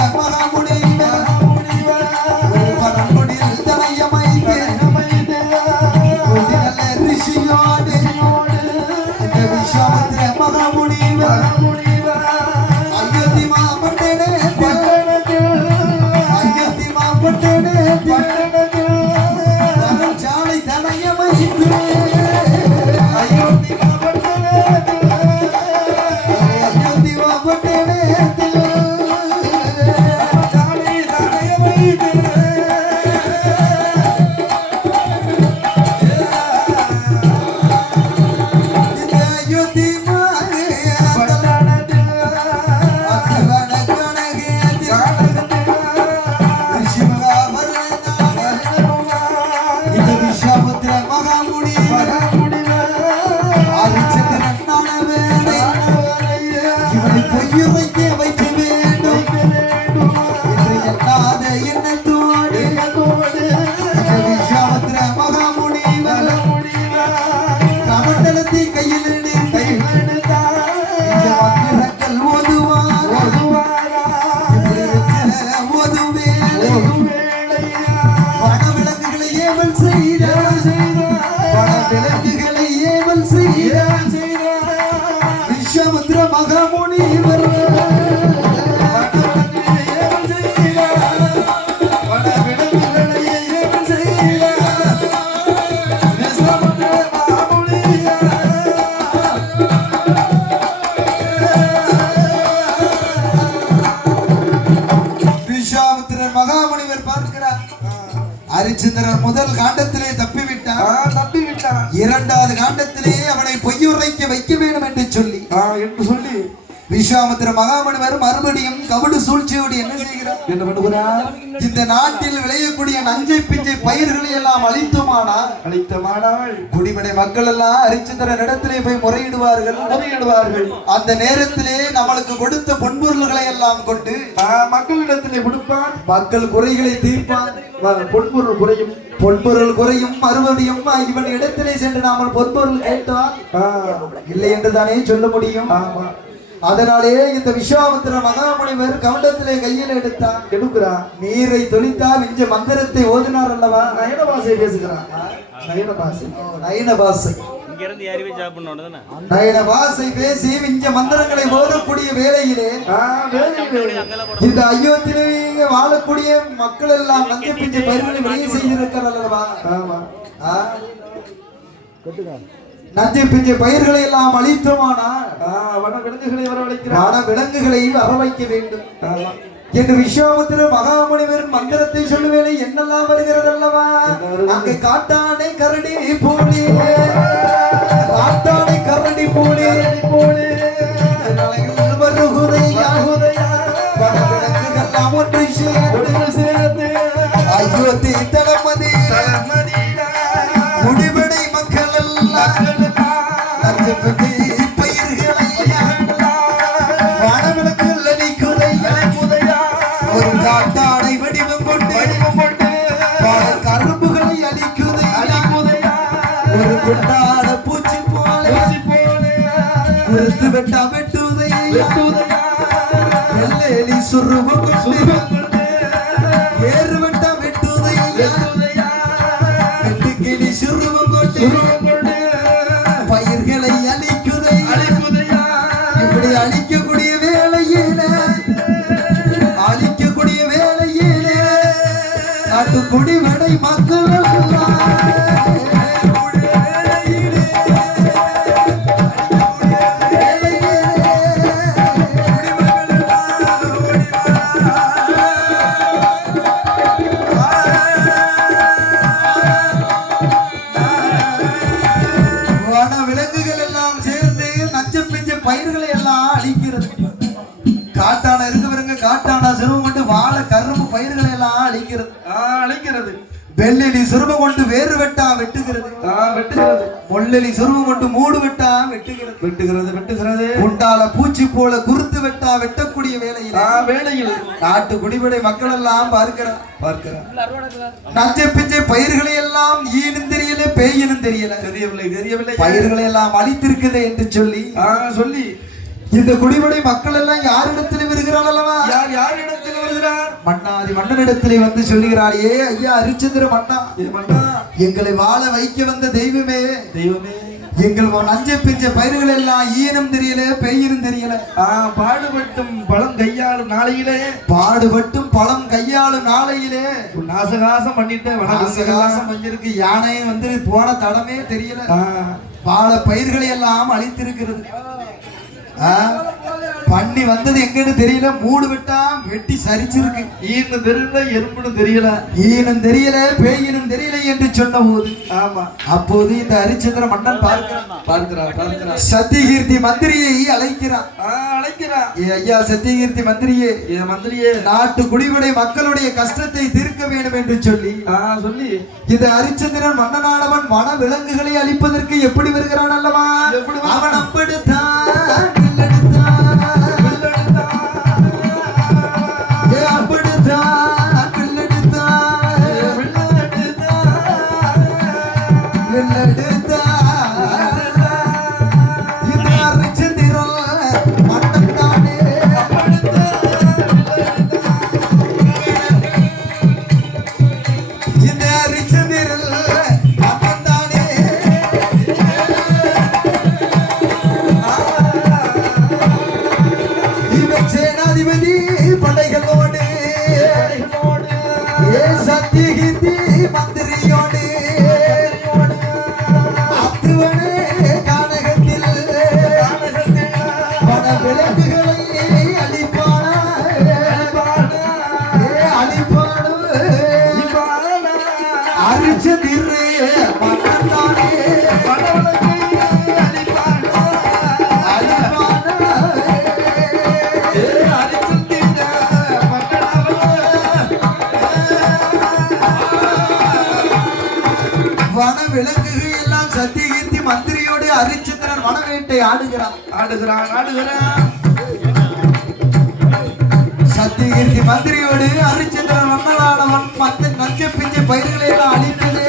வைக்க வேண்டும் என்று எண்ணாத எண்ணத்தோடு ஹரிச்சந்திரன் முதல் காண்டத்திலே தப்பிவிட்டான். தப்பி விட்டான். இரண்டாவது காண்டத்திலே அவனை பொய்யுரைக்க வைக்க வேண்டும் என்று சொல்லி என்று சொல்லி விஸ்வாமித்திர மகாமுனிவர் மறுபடியும் கபடு சூழ்ச்சியோடு என்ன செய்கிறார்? என்ன பண்ணுகிறார்? இந்த நாட்டில் விளையக்கூடிய நஞ்சை பிஞ்சை பயிர்களை எல்லாம் அழித்துமானால் அழைத்தமானால் குடிமனை மக்கள் எல்லாம் ஹரிச்சந்திரன் இடத்திலே போய் முறையிடுவார்கள். அந்த நேரத்திலே நம்மளுக்கு கொடுத்த பொன்பொருள்களை எல்லாம் கொண்டு மக்களிடத்திலே கொடுப்பான். மக்கள் குறைகளை தீர்ப்பான். பொன்பொருள் குறையும். பொன்பொருள் குறையும். மறுபடியும் இவன் இடத்திலே சென்று நாமல் பொன்பொருள் கேட்டால் இல்லை என்று தானே சொல்ல முடியும். ஆமா. அதனாலே இந்த விஸ்வாமித்திர மகாமுனிவர் கவண்டத்திலே கையில் எடுக்கிறார். நீரை தொளித்தா விஞ்ச மந்திரத்தை ஓதினார் அல்லவா? நயன பாசை பேசுகிறான். நயன பாசை நயன பாசை பேசி விஞ்ச மந்திரங்களை ஓதக்கூடிய வேளையிலே இந்த அயோத்தியிலே வாழக்கூடிய மக்கள் எல்லாம் நஞ்சை பிஞ்சை பயிர்களை வெளியே செய்திருக்கிறார் அல்லவா? நஞ்சை பிஞ்சை பயிர்களை எல்லாம் அழித்தோமானால் வன விலங்குகளை வரவழைக்கிறார். வன விலங்குகளை வர வைக்க வேண்டும் என்று விஸ்வாமித்திர மகாமுனிவர் மந்திரத்தை சொல்லுவேளை என்னெல்லாம் வருகிறது அல்லவா? அங்கே காட்டானை கரடி போலே ஒன்று சேர்ந்து அயோத்தி தளபதி முடிவடை மக்கள் எல்லாம் பயிர்களை வனவிலங்குகள் அளிக்குதையா ஒரு காட்டாடை வடிவம் கொண்டு கரும்புகளை அளிக்குதையா ஒரு குண்டாட பூச்சி போல வெட்டா வெட்டுதையா வெள்ளேலி சுருவம் கொண்டு ஏறு வெட்டா வெட்டுதையா வெட்டுக்கிளி சுருவம் கொண்டு பயிர்களை அழிக்குதையா இப்படி அழிக்கக்கூடிய வேளையிலே நாட்டு குடிவடை மக்கள் பயிர்களை எல்லாம் அழிக்கிறது. காட்டான இருக்கவருங்க காட்டான சிறுவம் கொண்டு வாழை கரும்பு பயிர்களை எல்லாம் அழிக்கிறது. வெள்ளெலி சிறுவம் கொண்டு வேறு வெட்டா வெட்டுகிறது. முள்ளெலி சிறுவம் கொண்டு மூடு வெட்டா வெட்டுகிறது. உண்டால பூச்சி போல குருத்து வெட்டா வெட்டக்கூடிய வேளையில் நாட்டு குடிபடை மக்கள் எல்லாம் பார்க்கிறார். நஞ்சை பிஞ்சை பயிர்களை எல்லாம் ஈனும் தெரியல பேயினும் தெரியவில்லை பயிர்களை எல்லாம் அழித்திருக்குது என்று சொல்லி இந்த குடிபடை மக்கள் எல்லாம் யாரிடத்தில் வருகிறார் அல்லவா? யார் இடத்தில் வருகிறார்? மன்னாதி மன்னனிடத்திலே வந்து சொல்லுகிறார். ஏ ஐயா ஹரிச்சந்திர மன்னா, எங்களை வாழ வைக்க வந்த தெய்வமே எங்கள் நஞ்சை பிஞ்ச பயிர்கள் எல்லாம் ஈனும் தெரியல பெய்யினும் தெரியல. பாடுபட்டும் பழம் கையாளும் நாளையிலே நாசகாசம் பண்ணிட்டு நாசகாசம் பண்ணிருக்கு. யானையும் வந்து போன தடமே தெரியல. வாழ பயிர்களை எல்லாம் அழித்திருக்கிறது. பண்ணி வந்தது எங்கன்னு தெரியல. மூடு விட்டா வெட்டி சரிச்சிருக்கு. ஈனும் தெரியல எறும்புன்னு தெரியல. ஈனும் தெரியல பேயினும் தெரியல என்று சொன்ன போது அப்போது இந்த ஹரிச்சந்திர மன்னன் பார்க்கிறார். சத்தியகீர்த்தி மந்திரியை அழைக்கிறார். ஐயா சத்தியகீர்த்தி மந்திரியே நாட்டு குடிவடை மக்களுடைய கஷ்டத்தை தீர்க்க வேண்டும் என்று சொல்லி இந்த ஹரிச்சந்திரன் மன்னனானவன் வன விலங்குகளை அழிப்பதற்கு எப்படி வருகிறான் அல்லவா? அவன் அப்படித்தான் படைகளோடு சத்தியகீர்த்தி மந்திரியோடு அத்துவனே கானகத்தில் பல விலங்குகளை அழிப்பான அரிச்சந்திரே மன்னனானே வன விலங்குகள் எல்லாம் சத்தியகீர்த்தி மந்திரியோடு அரிச்சந்திரன் வனவேட்டை ஆடுகிறான். சத்தியகீர்த்தி மந்திரியோடு அரிச்சந்திரன் மன்னனானவன் மற்ற நஞ்ச பிஞ்ச பயிர்களை எல்லாம் அழித்தது.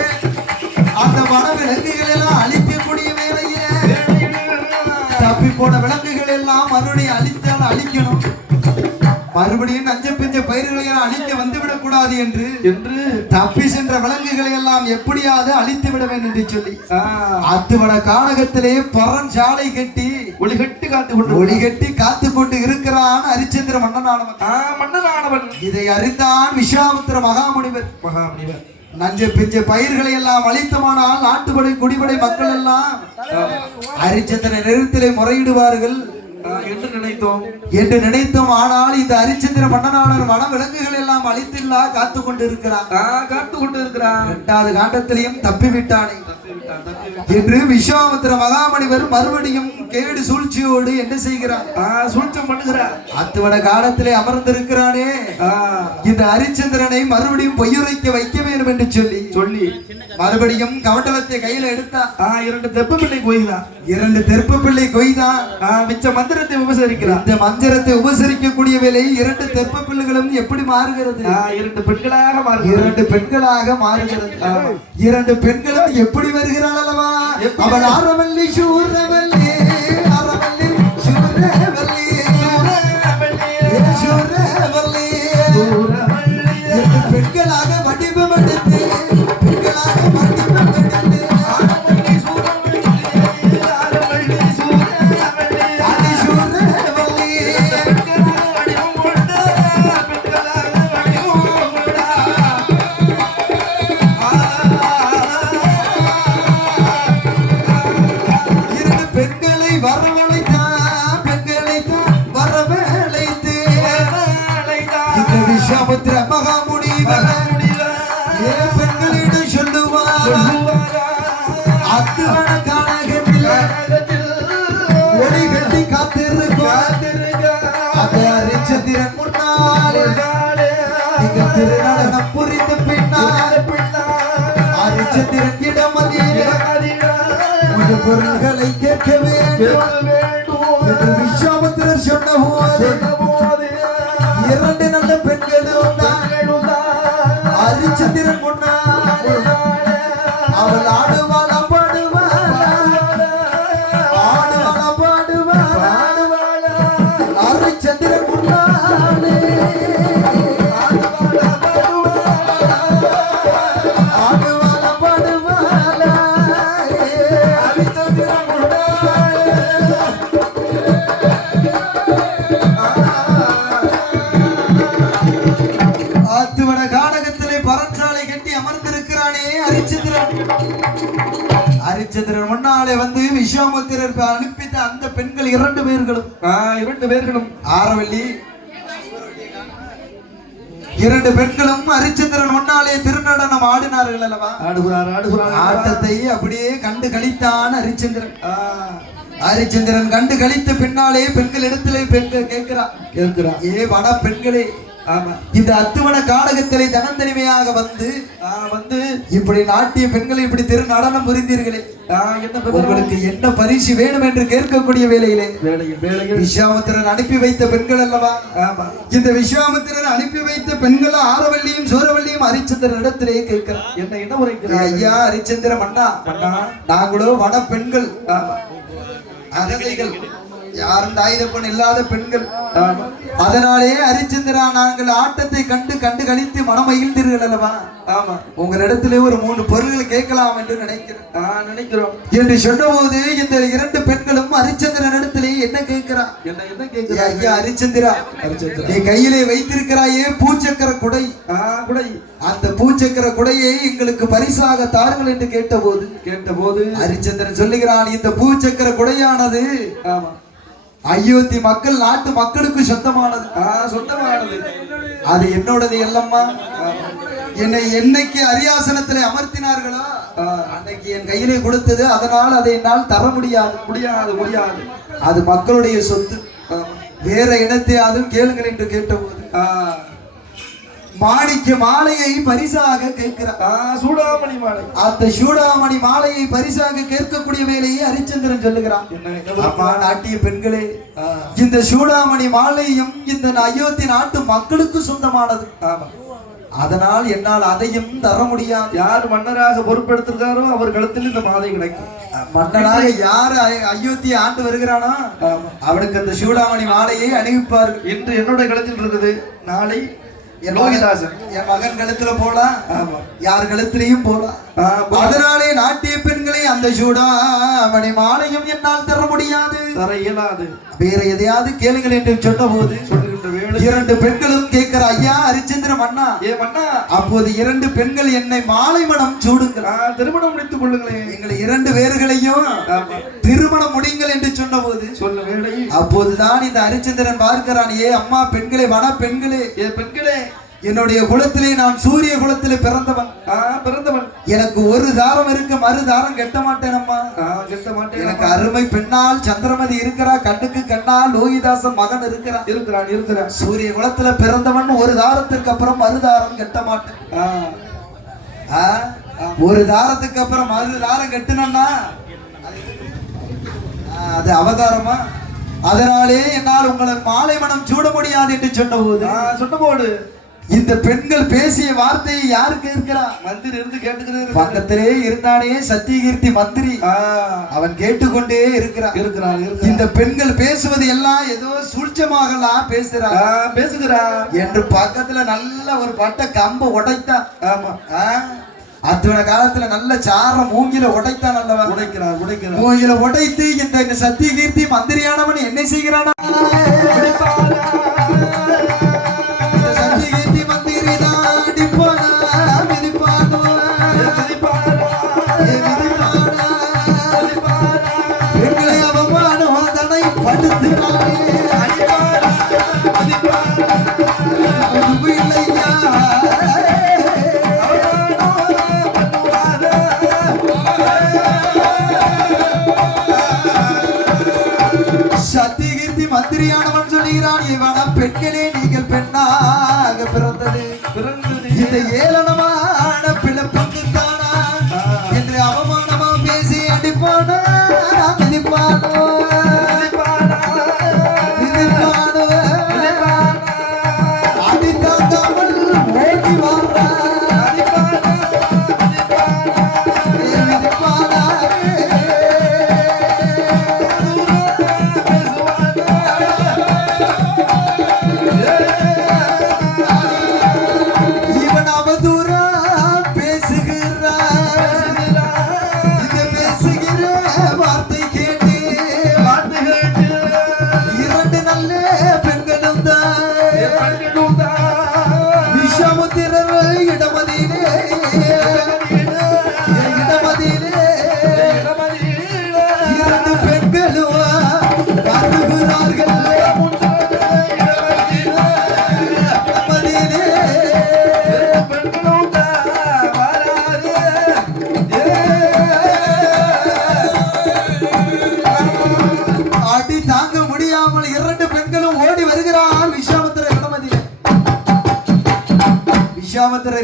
அந்த வன விலங்குகள் எல்லாம் அழிக்கக்கூடிய வேலையில தப்பி போன விலங்குகள் எல்லாம் மறுபடியும் அழித்தால் அழிக்கணும். மறுபடியும் நஞ்ச பிஞ்ச பயிர்களை எல்லாம் அழிக்க வந்துவிடக் கூடாது என்று தப்பி சென்ற விலங்குகளை எல்லாம் எப்படியாவது அழித்து விட வேண்டும் என்று சொல்லி அத்துவன கானகத்திலே பரன் சாலை கட்டி ஒளிகட்டி காத்து கொண்டு இருக்கிறான் அரிச்சந்திர மன்னனானவன். இதை அறிந்தான் விஸ்வாமித்திர மகாமுனிவர். நஞ்ச பிஞ்ச பயிர்களை எல்லாம் அழித்தமானால் நாட்டுப்படை குடிப்படை மக்கள் எல்லாம் அரிச்சந்திர நிறுத்திலே முறையிடுவார்கள் என்று நினைத்தோம். ஆனால் இந்த அரிச்சந்திர மன்னனாளர் வன விலங்குகள் எல்லாம் அழித்தில்லா காத்து கொண்டு இருக்கிறான். 2வது காண்டத்திலையும் தப்பிவிட்டானே என்று விஸ்வாமித்திர மகாமுனிவர் மறுபடியும் கேடு சூழ்ச்சியோடு என்ன செய்கிறார்? சூழ்ச்சம் பண்ணுகிறார். அத்துவன காலத்திலே அமர்ந்திருக்கிறானே இந்த அரிச்சந்திரனை மறுபடியும் பொய்யுரைக்க வைக்க வேண்டும் என்று சொல்லி மறுபடியும் கவட்டலத்தை கையில எடுத்தா 2 தெப்ப பிள்ளை கொய்தான். மிச்ச மந்திரத்தை உபசரிக்கிறார். இந்த மந்திரத்தை உபசரிக்கக்கூடிய வேலை 2 தெப்ப பிள்ளைகளும் எப்படி மாறுகிறது? 2 பெண்களாக மாறுகிறது. 2 பெண்களும் எப்படி வருகிறாள் அல்லவா? அவள் ஆரவல்லி சூரவல்லி ஆரவல்லி சூரவல்லி சூரவல்லி பெண்களாக வடிவமெடுத்து புரிந்து பின்னால் அரிச்சந்திரன் பொருள்களை கேட்க வேண்டும் விஸ்வாமித்திரர் சொன்ன போது 2 நல்ல பெண்களும் அரிச்சந்திரன் முன்னாலே அவள் ஆடுவாள் அரிச்சந்திரன் முன்னாலே அரிச்சந்திரன் முன்னாலே வந்து விஸ்வாமித்திரர் அனுப்பித்த அந்த பெண்கள் 2 பேர்களும் ஆரவல்லி 2 பெண்களும் அரிச்சந்திரன் முன்னாலே திருநடனம் ஆடினார்கள் அல்லவா? ஆட்டத்தை அப்படியே கண்டு கழித்தான் அரிச்சந்திரன் கண்டு கழித்த பின்னாலே பெண்கள் இடத்திலே பெண்கள் கேட்கிறா ஏ வட பெண்களே, இந்த அத்துவன காடகத்திலே தனந்தனிமையாக வந்து இப்படி நாட்டிய பெண்களை இப்படி திரு நடனம் புரிந்தீர்களே, உங்களுக்கு என்ன பரிசு வேணும் என்று கேட்கக்கூடிய வேலையிலே விஸ்வாமித்திரன் அனுப்பி வைத்த பெண்கள் அல்லவா? இந்த விஸ்வாமித்திரன் அனுப்பி வைத்த பெண்கள் ஆரவல்லியும் சூரவல்லியும் அரிச்சந்திரன் இடத்திலே கேட்கிறார். என்ன உரைக்கிறார்? ஐயா அரிச்சந்திர மன்னா, நாங்களோ வன பெண்கள், அகதைகள், யாரும் ஆயுதப்பன் இல்லாத பெண்கள். அதனாலே அரிச்சந்திரா, நாங்கள் ஆட்டத்தை கண்டு கழித்து மனமகிழ்ந்தீர்கள் அல்லவா? உங்களிடத்திலே ஒரு 3 பொருள்கள் கேட்கலாம் என்று நினைக்கிறோம் என்று சொன்னபோது இந்த 2 பெண்களும் அரிச்சந்திரன் இடத்திலே என்ன கேட்கிறார்? ஐயா அரிச்சந்திரா, நீ கையிலே வைத்திருக்கிறாயே பூச்சக்கர குடை, அந்த பூச்சக்கர குடையை எங்களுக்கு பரிசாக தாருங்கள் என்று கேட்டபோது அரிச்சந்திரன் சொல்லுகிறான், இந்த பூச்சக்கர குடையானது அயோத்தி மக்கள் நாட்டு மக்களுக்கு சொந்தமானது. அது என்னோடது அல்லம்மா. என்னை என்னைக்கு அரியாசனத்திலே அமர்த்தினார்களோ அன்னைக்கு என் கையிலே கொடுத்தது, அதனால் அதை என்னால் தர முடியாது. முடியாது. அது மக்களுடைய சொத்து. வேற இனத்தையாவது கேளுங்கள் என்று கேட்டபோது மாணிக்க மாலையை பரிசாக கேட்கிறார். சூடாமணி மாலை. அந்த சூடாமணி மாலையை பரிசாக கேட்கக்கூடிய வேலையை ஹரிச்சந்திரன் சொல்லுகிறான். அம்மா நாட்டிய பெண்களே, இந்த சூடாமணி மாலையும் இந்த அயோத்தி நாட்டு மக்களுக்கு சொந்தமானது. அதனால் என்னால் அதையும் தர முடியாது. யார் மன்னராக பொறுப்பெடுத்திருக்காரோ அவர் கழுத்தில் இந்த மாலை கிடைக்கும். மன்னனாக யார் அயோத்தியை ஆண்டு வருகிறானோ அவனுக்கு அந்த சூடாமணி மாலையை அணிவிப்பார்கள். இன்று என்னோட கழுத்தில் இருக்குது, நாளை என் மகன் கழுத்துல போலாம், யார் கழுத்திலையும் போலாம். அதனாலே நாட்டிய பெண்களை அந்த சூடாமணி மாலையும் என்னால் தர முடியாது, தர இயலாது. வேற எதையாவது கேளுங்கள் என்று சொன்ன போது இரண்டு பெண்களும் கேட்கிற, ஐயா ஹரிச்சந்திர மன்னா, மன்னா, அப்போது இரண்டு பெண்கள் என்னை மாலை மனம் சூடுங்கள், திருமணம் முடித்துக் கொள்ளுங்களேன், எங்களை இரண்டு பேர்களையும் திருமணம் முடியுங்கள் என்று சொன்ன போது சொல்ல வேலை. அப்போதுதான் இந்த ஹரிச்சந்திரன் பார்க்கிறான், ஏ அம்மா பெண்களே, வன பெண்களே, பெண்களே, என்னுடைய குலத்திலே நான் சூரிய குலத்திலே பிறந்தவன். எனக்கு ஒரு தாரம் இருக்கு, மறு தாரம் கெட்ட மாட்டேன் அம்மா, கெட்ட மாட்டேன். எனக்கு அருமை பெண்ணால் சந்திரமதி இருக்கிறா, கண்ணுக்கு கண்ணால் லோகிதாசன் மகன் இருக்கிறான். சூரிய குலத்துல பிறந்தவன் ஒரு தாரத்துக்கு அப்புறம் மறு தாரம் கெட்ட மாட்டேன். ஒரு தாரத்துக்கு அப்புறம் மறு தாரம் கெட்டுனா அது அவதாரமா? அதனாலே என்னால் உங்களை மாலை மனம் சூட முடியாது என்று சொன்னபோது இந்த பெண்கள் பேசிய வார்த்தையை யாரு கேட்கிறா? மந்திரி இருந்து கேட்டுக்கிறது. பக்கத்திலே இருந்தானே சத்தியகீர்த்தி மந்திரி, அவன் கேட்டுக்கொண்டே இருக்கிறான். இந்த பெண்கள் பேசுவது எல்லாம் ஏதோ சூழ்ச்சமாகலாம் பேசுகிறா என்று பக்கத்துல நல்ல ஒரு பட்ட கம்ப உடைத்தான். ஆமா, அத்துவன காலத்துல நல்ல சாரம் மூங்கில உடைத்தான். அல்லவா உடைக்கிறான். மூங்கில உடைத்து இந்த சத்தியகீர்த்தி மந்திரியானவன் என்ன செய்கிறானா? சத்தியகீர்த்தி மந்திரியானவன் சொல்கிறான், இவன பெண்களே, நீங்கள் பெண்ணாக பிறந்தது இந்த ஏளனமான பிளப்புக்கு தானா என்று அவமானமா பேசி அடிப்பானோ மிதிப்பானோ அடித்தாக்காமல் ஓடி வாரா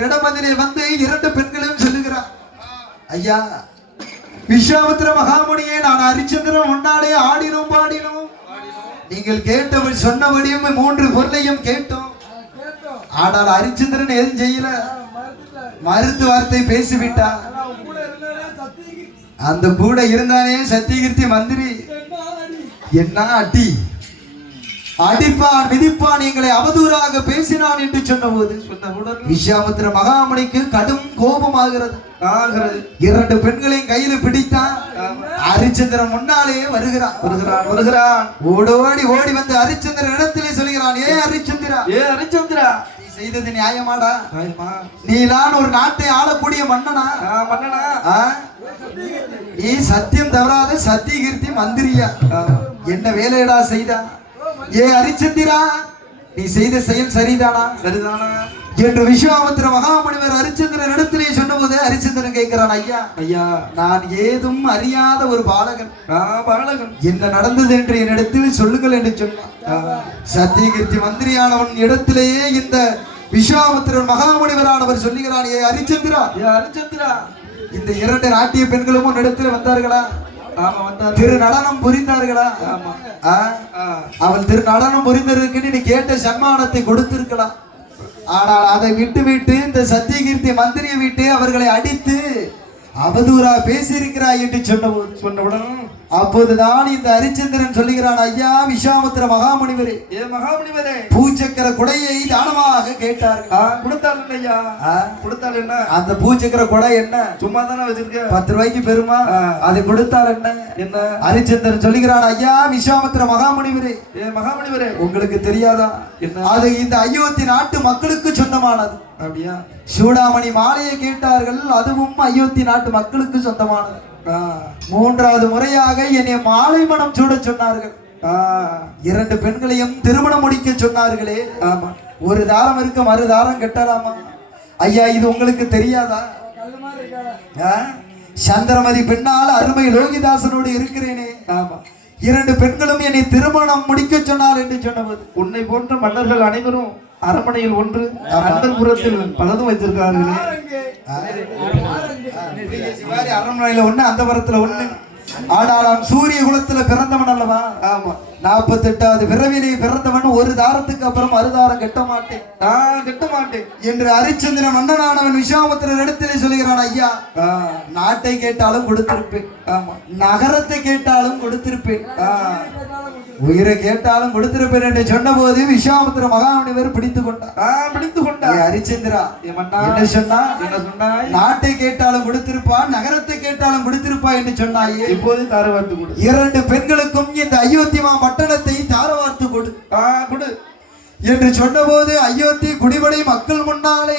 இடமதிலே வந்து இரண்டு பெண்களும் சொல்லுகிறார், ஐயா விஸ்வாமித்திர மகாமுனியே, நான் ஹரிச்சந்திரன் முன்னாலே ஆடினோம் பாடினோம், நீங்கள் கேட்டபடி சொன்னபடியும் மூன்று பொருளையும் கேட்டோம். ஆனால் ஹரிச்சந்திரன் எதுவும் செய்யல, மருத்து வார்த்தை பேசிவிட்டார். அந்த கூட இருந்தானே சத்தியகீர்த்தி மந்திரி, என்ன அடி அடிப்பான் மிதிப்பான், எங்களை அவதூறாக பேசினான் என்று சொன்னபோது விஸ்வாமித்திர மகாமுனிக்கு கடும் கோபமாகிறது. இரண்டு பெண்களையும் கையில பிடித்தான். ஹரிச்சந்திரன் முன்னாலே வருகிறான். ஓடி வந்து ஹரிச்சந்திரன் இடத்திலே சொல்கிறான், ஏ ஹரிச்சந்திரா, நீ செய்தது நியாயமாடா? நீதான் ஒரு நாட்டை ஆளக்கூடிய மன்னனா? நீ சத்தியம் தவறாத சத்தியகீர்த்தி மந்திரியா? என்ன வேலையடா செய்தா? ஏ ஹரிச்சந்திரா, நீ செய்த செயல் சரிதானா? என்று விஸ்வாமித்திர மகாமுனிவர் ஹரிச்சந்திரன் இடத்திலே சொன்னபோது ஹரிச்சந்திரன் கேட்கிறான், ஐயா ஐயா நான் ஏதும் அறியாத ஒரு பாலகன், பாலகன் என்ன நடந்தது என்று என்னிடத்தில் சொல்லுங்கள் என்று சொன்னான். சத்தியகீர்த்தி மந்திரியானவன் இடத்திலேயே இந்த விஸ்வாமித்திரன் மகாமுனிவரானவர் சொல்லுகிறான், ஏ ஹரிச்சந்திரா, ஹரிச்சந்திரா, இந்த 2 நாட்டிய பெண்களும் உன்னிடத்தில் வந்தார்களா? ஆமா வந்தார். திரு நடனம் புரிந்தார்களா? ஆமா. அவள் திரு நடனம் புரிந்ததற்கு நீ கேட்ட சன்மானத்தை கொடுத்திருக்கலாம். ஆனால் அதை விட்டு இந்த சத்தியகீர்த்தி மந்திரியை விட்டு அவர்களை அடித்து அவதூறா பேசியிருக்கிறாய் என்று சொன்னவுடன் அப்போதுதான் இந்த ஹரிச்சந்திரன் சொல்லுகிறான், ஐயா விஸ்வாமித்திர மகாமுனிவரே, மகாமுனிவரே, பூச்சக்கர குடையை தானமாக கேட்டார்கள். கொடுத்தாள் ஐயா. கொடுத்தாள் என்ன? அந்த பூச்சக்கர குடை என்ன? சும்மா தானே வச்சிருக்க. 10 ரூபாய்க்கு பெருமா. அதை கொடுத்தால் என்ன? என்ன? ஹரிச்சந்திரன் சொல்லுகிறான், ஐயா விஸ்வாமித்திர மகாமுனிவரே, மகாமுனிவரே, உங்களுக்கு தெரியாதா? என்ன? அது இந்த அயோத்தி நாட்டு மக்களுக்கு சொந்தமானது. அப்படியா? சூடாமணி மாலையை கேட்டார்கள், அதுவும் அயோத்தி நாட்டு மக்களுக்கு சொந்தமானது. 3வது முறையாக என்னை மாலை மனம் சூட சொன்னார்கள். 2 பெண்களையும் திருமணம் முடிக்க சொன்னார்களே. ஆமா. ஒரு தாரம் இருக்க மறு தாரம் கட்டலாமா? ஐயா இது உங்களுக்கு தெரியாதா? சந்திரமதி பெண்ணால் அருமை லோகிதாசனோடு இருக்கிறேனே. ஆமா. 2 பெண்களும் என்னை திருமணம் முடிக்க சொன்னார் என்று சொன்னபோது, உன்னை போன்ற மன்னர்கள் அனைவரும் அரண்மனையில் ஒன்று, அந்தர்புரத்தில் பலதும் வைத்திருக்கிறார்களே. அரண்மனையில 1, அந்தபுரத்துல 1. ஆனாலும் சூரிய குலத்துல பிறந்தவன் அல்லவா? ஆமா. 48வது பிறவிலே பிறந்தவன் ஒரு தாரத்துக்கு அப்புறம் மறுதாரம் கட்ட மாட்டேன், கட்ட மாட்டேன் என்று ஹரிச்சந்திர மன்னனானவன் விஸ்வாமித்திரர் இடத்திலே சொல்கிறான், ஐயா நாட்டை கேட்டாலும் கொடுத்திருப்பேன், நகரத்தை கேட்டாலும் கொடுத்திருப்பேன், உயிரை கேட்டாலும் கொடுத்திருப்பேன் என்று சொன்ன போது விஸ்வாமித்திர மகாமுனிவர் பிடித்து கொண்டார். ஹரிச்சந்திரா என்ன சொன்னா? நாட்டை கேட்டாலும் கொடுத்திருப்பான், நகரத்தை கேட்டாலும் கொடுத்திருப்பா என்று சொன்னாயே. இப்போது தாரவார்த்து கொடு. 2 பெண்களுக்கும் இந்த அயோத்திமா பட்டணத்தை தாரவார்த்து கொடு என்று சொன்னபோது அயோத்தி குடிபடை மக்கள் முன்னாலே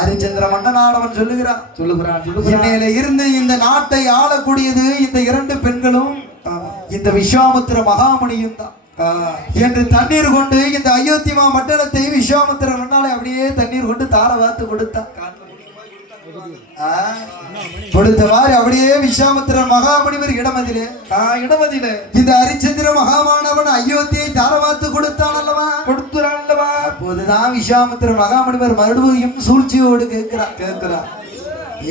ஹரிச்சந்திர மன்னனானவன் சொல்லுகிறான், என்னையில இருந்து இந்த நாட்டை ஆளக்கூடியது இந்த 2 பெண்களும் இந்த விஸ்வாமித்திர மகாமுனியும் தான் என்று தண்ணீர் கொண்டு இந்த அயோத்திமா மண்டலத்தை விஸ்வாமித்திர மன்னாலே அப்படியே தண்ணீர் கொண்டு தாரவார்த்து கொடுத்தவாறு அப்படியே விஸ்வாமித்திர மகாமுனிவர் இடமதிலே இந்த ஹரிச்சந்திர மகாமானவன் அயோத்தியை தாரவாத்து கொடுத்தான் அல்லவா? அப்போதுதான் விஸ்வாமித்திர மகாமுனிவர் மறுபடியும் சூழ்ச்சியோடு கேட்கிறார்,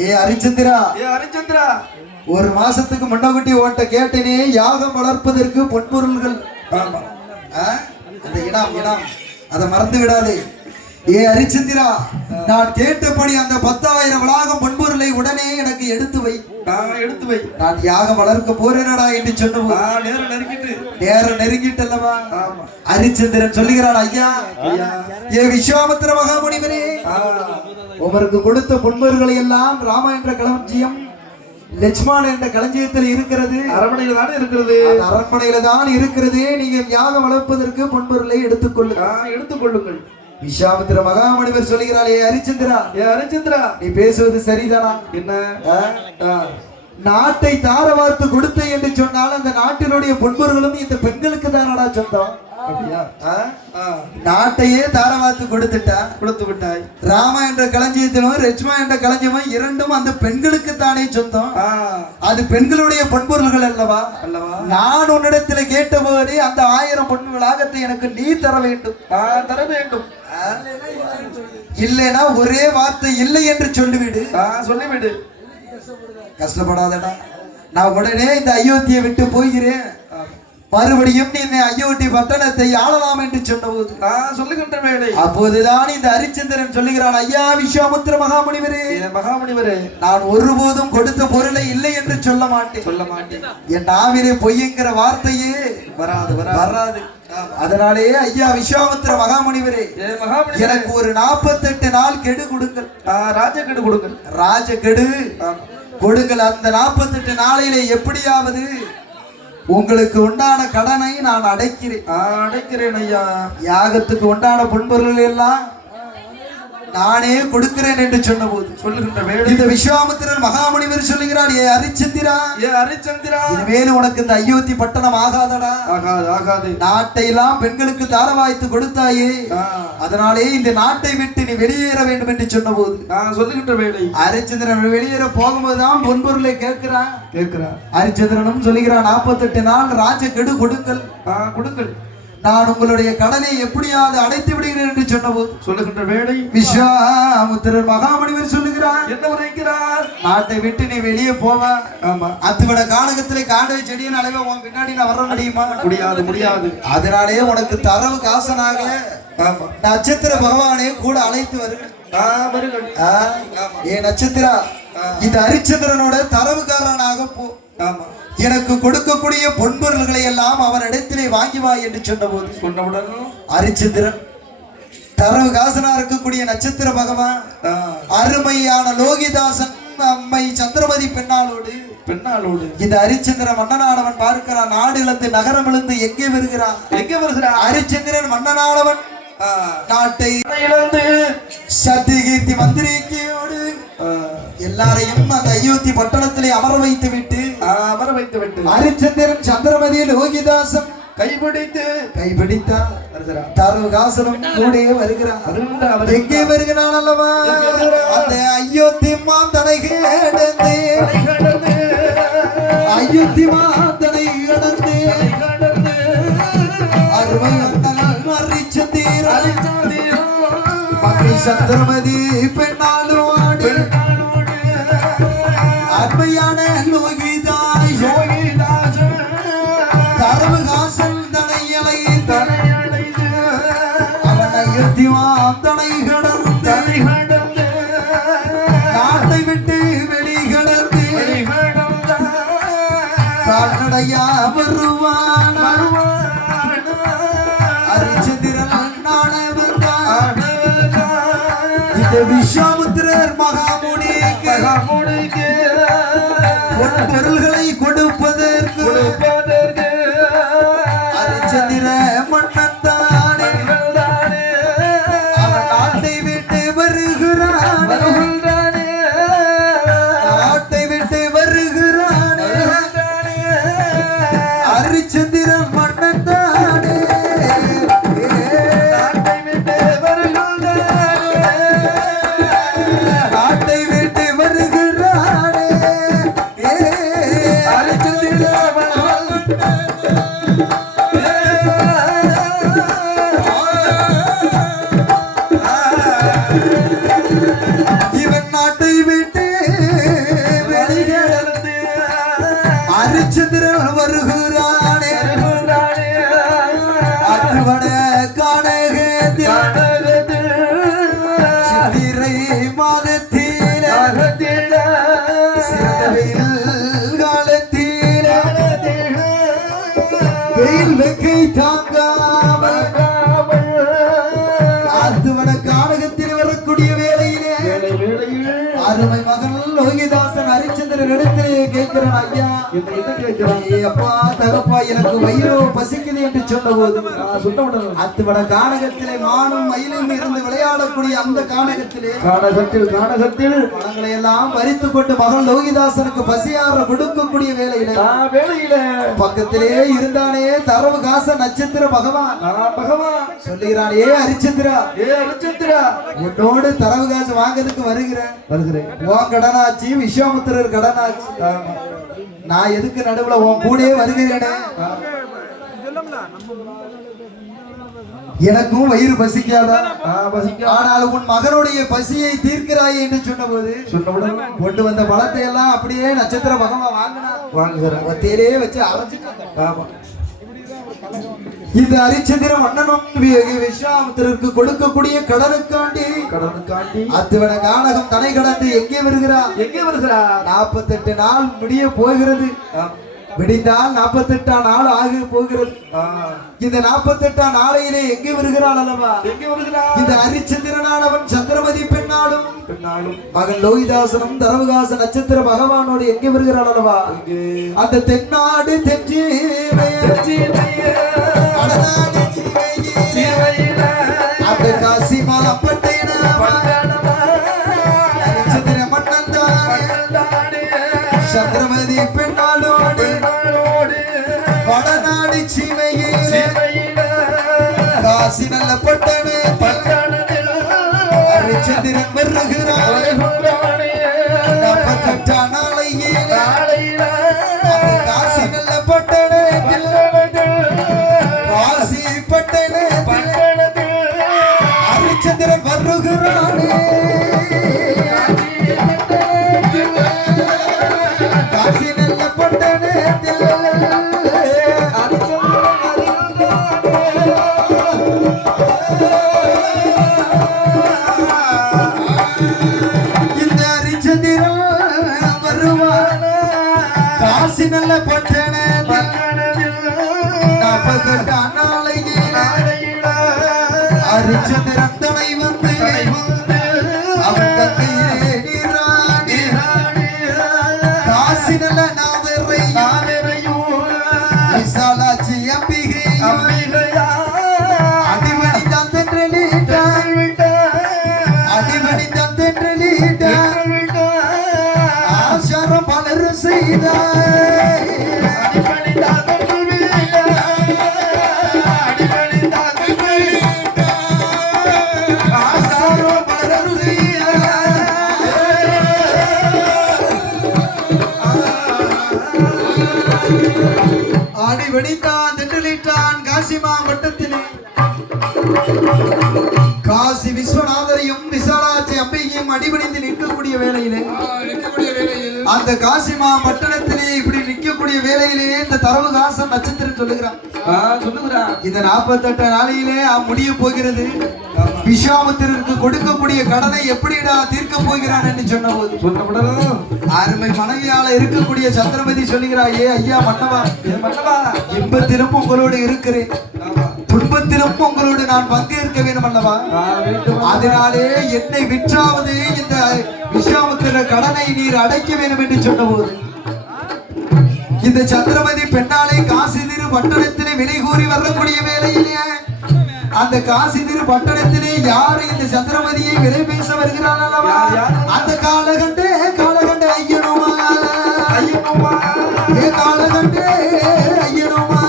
ஏ ஹரிச்சந்திரா, ஒரு மாசத்துக்கு முன்னகுட்டி ஓட்ட கேட்டனே, யாகம் வளர்ப்பதற்கு பொன்பொருள்கள் அந்த இடம் அதை மறந்து விடாதே. ஏ ஹரிச்சந்திரா, நான் கேட்டபடி அந்த 10,000 வளாகம் பொன்பொருளை உடனே எனக்கு எடுத்து வை. நான் யாகம் வளர்க்க போறேனடா என்று சொன்னோம். நேரம் நெருங்கிட்டல்லவா? ஹரிச்சந்திரன் சொல்லுகிறான், ஐயா ஏ விஸ்வாமித்திர மகாமுனிவரே, உமருக்கு கொடுத்த பொன்பொருள்களை எல்லாம் ராம என்ற களஞ்சியம், லட்சுமணன் என்ற களஞ்சியத்தில் இருக்கிறது. அரண்மனையில தான் இருக்கிறது. அரண்மனையில தான் இருக்கிறது. நீங்க யாகம் வளர்ப்பதற்கு பொன்பொருளை எடுத்துக்கொள்ளுங்கள். விஸ்வாமித்திர மகாமுனிவர் சொல்லுகிறாள், ஏ ஹரிச்சந்திரா, நீ பேசுவது சரிதானா? என்ன? நாட்டை தாரவார்த்து கொடுத்த என்று சொன்னால் அந்த நாட்டினுடைய பொன்பொருளும் இந்த பெண்களுக்கு தானடா சொந்தம். நாட்டையே தாரவாத்து கொடுத்து விட்டாய். ராமா என்ற களஞ்சியத்திலும் லட்சுமா என்ற களஞ்சியமும் 2ம் அந்த பெண்களுக்கு தானே சொந்தம். அது பெண்களுடைய பொன்பொருள்கள் அல்லவா? நான் உன்னிடத்தில் கேட்டபோதே அந்த 1000 பொன் வளாகத்தை எனக்கு நீ தர வேண்டும். இல்லைனா ஒரே வார்த்தை இல்லை என்று சொல்லிவிடு. கஷ்டப்படாதடா, நான் உடனே இந்த அயோத்தியை விட்டு போகிறேன். மறுபடியும் நீ அயோத்தி பட்டணத்தை ஆளலாம் என்று சொன்னபோது சொல்லுகின்ற வேலை. அப்போதுதான் இந்த ஹரிச்சந்திரன் சொல்லுகிறான், ஐயா விஸ்வாமித்திர மகாமுனிவரே, நான் ஒருபோதும் கொடுத்த பொருளை இல்லை என்று சொல்ல மாட்டேன். என் நாவிலே பொய்ங்கிற வார்த்தையே வராது. அதனாலே ஐயா விஸ்வாமித்திர மகாமுனிவரே, எனக்கு ஒரு 48 நாள் கெடு கொடுங்கள். ராஜகெடு கொடுங்கள். அந்த 48 நாளிலே எப்படியாவது உங்களுக்கு உண்டான கடனை நான் அடைக்கிறேன் ஐயா. யாகத்துக்கு உண்டான பொன்பொருள் எல்லாம் நானே கொடுக்கிறேன் என்று சொன்னபோது சொல்லுகின்ற வேளை இந்த விஸ்வாமித்திரர் மகாமுனிவர் சொல்லுகிறார், ஏ ஹரிச்சந்திரா, ஏ ஹரிச்சந்திரா, இனிமேல் உனக்கு இந்த அயோத்தி பட்டணம் ஆகாதடா. ஆகாது ஆகாது. நாட்டை எல்லாம் பெண்களுக்கு தாரவாய்த்து கொடுத்தாயே, அதனாலே இந்த நாட்டை விட்டு நீ வெளியேற வேண்டும் என்று சொன்னபோது நான் சொல்லுகின்ற வேளை ஹரிச்சந்திரன் வெளியேற போகும்போதுதான் பொன்பொருளை கேட்கிறான். ஹரிச்சந்திரனும் சொல்லுகிறான், 48 நாள் ராஜ கெடு கொடுங்கள், கொடுங்கள், நான் உங்களுடைய கடனை எப்படியாவது அடைத்து விடுகிறேன் என்று சொன்னபோது சொல்லுகின்ற வேளை விஸ்வாமித்திரர் மகாமுனிவர் சொல்லுகிறார், என்ன உரைக்கிறார்? நாட்டை விட்டு நீ வெளியே போவ. ஆமா, அத்துவிட கானகத்திலே காண்டவை செடியின் அளவே உன் பின்னாடி நான் வர முடியுமா? முடியாது முடியாது. அதனாலே உனக்கு தரவு காசனாக நட்சத்திர பகவானே கூட அழைத்து வருகிறேன். ஏ நட்சத்திரா, இந்த ஹரிச்சந்திரனோட தரவுக்காரனாக போ. ஆமா, எனக்கு கொடுக்கக்கூடிய பொன்பொருள்களை எல்லாம் அவன் இடத்திலே வாங்கி வா என்று சொன்னபோது சொன்னவுடன் ஹரிச்சந்திரன் தரவு காசனா இருக்கக்கூடிய நட்சத்திர பகவான் அருமையான லோகிதாசன் அம்மை சந்திரமதி பெண்ணாளோடு இந்த ஹரிச்சந்திர மன்னனானவன் பார்க்கிறான். நாடு இழந்து நகரம் இழந்து எங்கே வருகிறான்? ஹரிச்சந்திரன் மன்னனானவன் நாட்டை இழந்து சத்தியகீர்த்தி மந்திரிக்கையோடு எல்லாரையும் அந்த அயோத்தி பட்டணத்திலே அமர வைத்து விட்டு ஹரிச்சந்திரன் சந்திரமதி லோகிதாசன் கைபிடித்தான். தரவுகாசனும் கூட வருகிறான். எங்கே வருகிறான் அல்லவா? அந்த அயோத்தி மாந்தனை கிடந்து அயோத்தி மாந்தனை கிடந்து அருமை ஹரிச்சந்திரன் சந்திரமதி பெண்ணாளோடு அருமையான லோகிதாய் தரவுகாசன் தனையலை அவன் அயோத்திவான் தனை கடந்து நாட்டை விட்டு வெளிகடந்து கால்நடையா வருவான். ஹரிச்சந்திரன் நாட வந்தான். இந்த விஸ்வாமித்திரர் மகாமுனிக்கு பொருள்களை கொடுப்பதற்கு ஹரிச்சந்திர மன்னன் தானே அவன் நாட்டை விட்டு வருகிறான். நாட்டை விட்டு வருகிறான். ஹரிச்சந்திரன் மன்னன் தானே நாட்டை விட்டு வருகிறானே. இவன் நாட்டை விட்டு வெளியிடந்து ஹரிச்சந்திரன் வருகிறானே. அத்துவட கானகத்தில் சித்திரை மாதத்தில் சிறந்த வெயில் காலத்தில் வெயில் வெக்கை தாங்காமல் அத்துவட கானகத்தில் வரக்கூடிய வேளையிலே அருமை மகன் லோகிதாசன் ஹரிச்சந்திரன் இடத்திலே கேட்கிறான், ஐயா அப்பா தகப்பா எனக்கு வயிறோ பசிக்குது என்று சொன்னபோது அத்துவட கானகத்திலே மானும் மயிலும் இருந்து விளையாடக்கூடிய அந்த கானகத்திலே பழங்களை எல்லாம் பறித்து கொண்டு மகன் லோகிதாசனுக்கு பசியார கொடுக்கக்கூடிய வேளையில பக்கத்திலே இருந்தானே தரவு காச நட்சத்திர பகவான் சொல்லுகிறான், ஏ ஹரிச்சந்திரா உன்னோடு தரவு காசு வாங்கிறதுக்கு வருகிறேன். உன் கடனாச்சு விஸ்வாமித்திரர் கடனாச்சு. நான் எதுக்கு நடுவுல உன் கூடயே வருகிறேனே. எனக்கும் வயிறு பசிக்காதா? ஆனால் உன் மகனுடைய பசியை தீர்க்கிறாய் என்று சொன்னபோது கொண்டு வந்த பழத்தை எல்லாம் அப்படியே நட்சத்திர பகவான் வாங்குகிறான். தேரே வச்சு அரைச்சிட்டு இந்த ஹரிச்சந்திர மன்னனும் விஸ்வாமித்திரருக்கு கொடுக்கக்கூடிய கடனுக்காண்டி அத்துவன கானகம் தனை கடந்து எங்கே வருகிறார்? 48 நாள் முடிய போகிறது. விடிந்தால் 48ஆம் நாள் ஆக போகிறது. இந்த 48ஆம் நாளையிலே எங்கே வருகிறாள் அல்லவா? இந்த ஹரிச்சந்திரனானவன் சந்திரமதி பெண்ணாலும் மகன் லோகிதாசனும் தரவுகாச நட்சத்திர பகவானோடு எங்கே வருகிறாள் அல்லவா? அந்த தென்னாடு தெற்றி அந்த காசி மாப்பட்டை சந்திரமதி பெண்ணாளோடு வடநாடு சீமையிலே காசி நல்ல பட்டணத்தில் அரிச்சந்திரன் வருகிறார் 48 நாளையிலே காசி நல்ல பட்டணத்தில் காசி பட்டணத்தில் அரிச்சந்திரன் வருகிறானே காசி நல்ல பட்டணத்தில் இந்த அரிச்சந்திரன் வருவான் காசி நல்ல பட்டணத்தில் 48 நாளையிலே அரிச்சந்திரன் தனை வந்து அவன் கங்கையிலே நீராடி காசி நல்ல நாதரையும் விசாலாட்சி அம்பிகையும் அடிமணி தந்தென்றலிட்டான் அடிமணி தந்தென்றலிட்டான் ஆசாரம் பலரும் செய்தார் ஆடி வெடித்தான் திண்டலிட்டான் காசி மாவட்டத்திலே காசி விஸ்வநாதரையும் விசாலாட்சி அம்பிகையும் அடிபணிந்து நிற்கக்கூடிய வேளையிலே அந்த காசி மாவட்டத்திலே இப்படி நிற்கக்கூடிய வேளையிலே இந்த தரவு காசம் நட்சத்திரம் சொல்லுகிறான் இந்த 48 நாளையிலே முடிய போகிறது விஸ்வாமித்திரருக்கு கொடுக்கக்கூடிய கடனை எப்படிடா தீர்க்க போகிறான் என்று சொன்னபோது அருமை மனைவியால இருக்கக்கூடிய சந்திரமதி சொல்லுகிறார் ஏ ஐயா மன்னவா இன்பத்திலும் உங்களோடு இருக்கிறேன் துன்பத்திலும் உங்களோடு நான் பங்கேற்க வேண்டும் அல்லவா அதனாலே என்னை விற்றாவது இந்த விஸ்வாமித்திர கடனை நீர் அடைக்க வேண்டும் என்று சொன்னபோது இந்த சந்திரமதி பெண்ணாலே காசி திரு பட்டணத்திலே விலை கூறி வரக்கூடிய வேலையிலே அந்த காசி திரு பட்டணத்திலே யாரு இந்த சந்திரமதியை விலை பேச வருகிறான் அல்லவா அந்த காலகண்டே ஐயனுமா ஏ காலகண்டே ஐயனுமா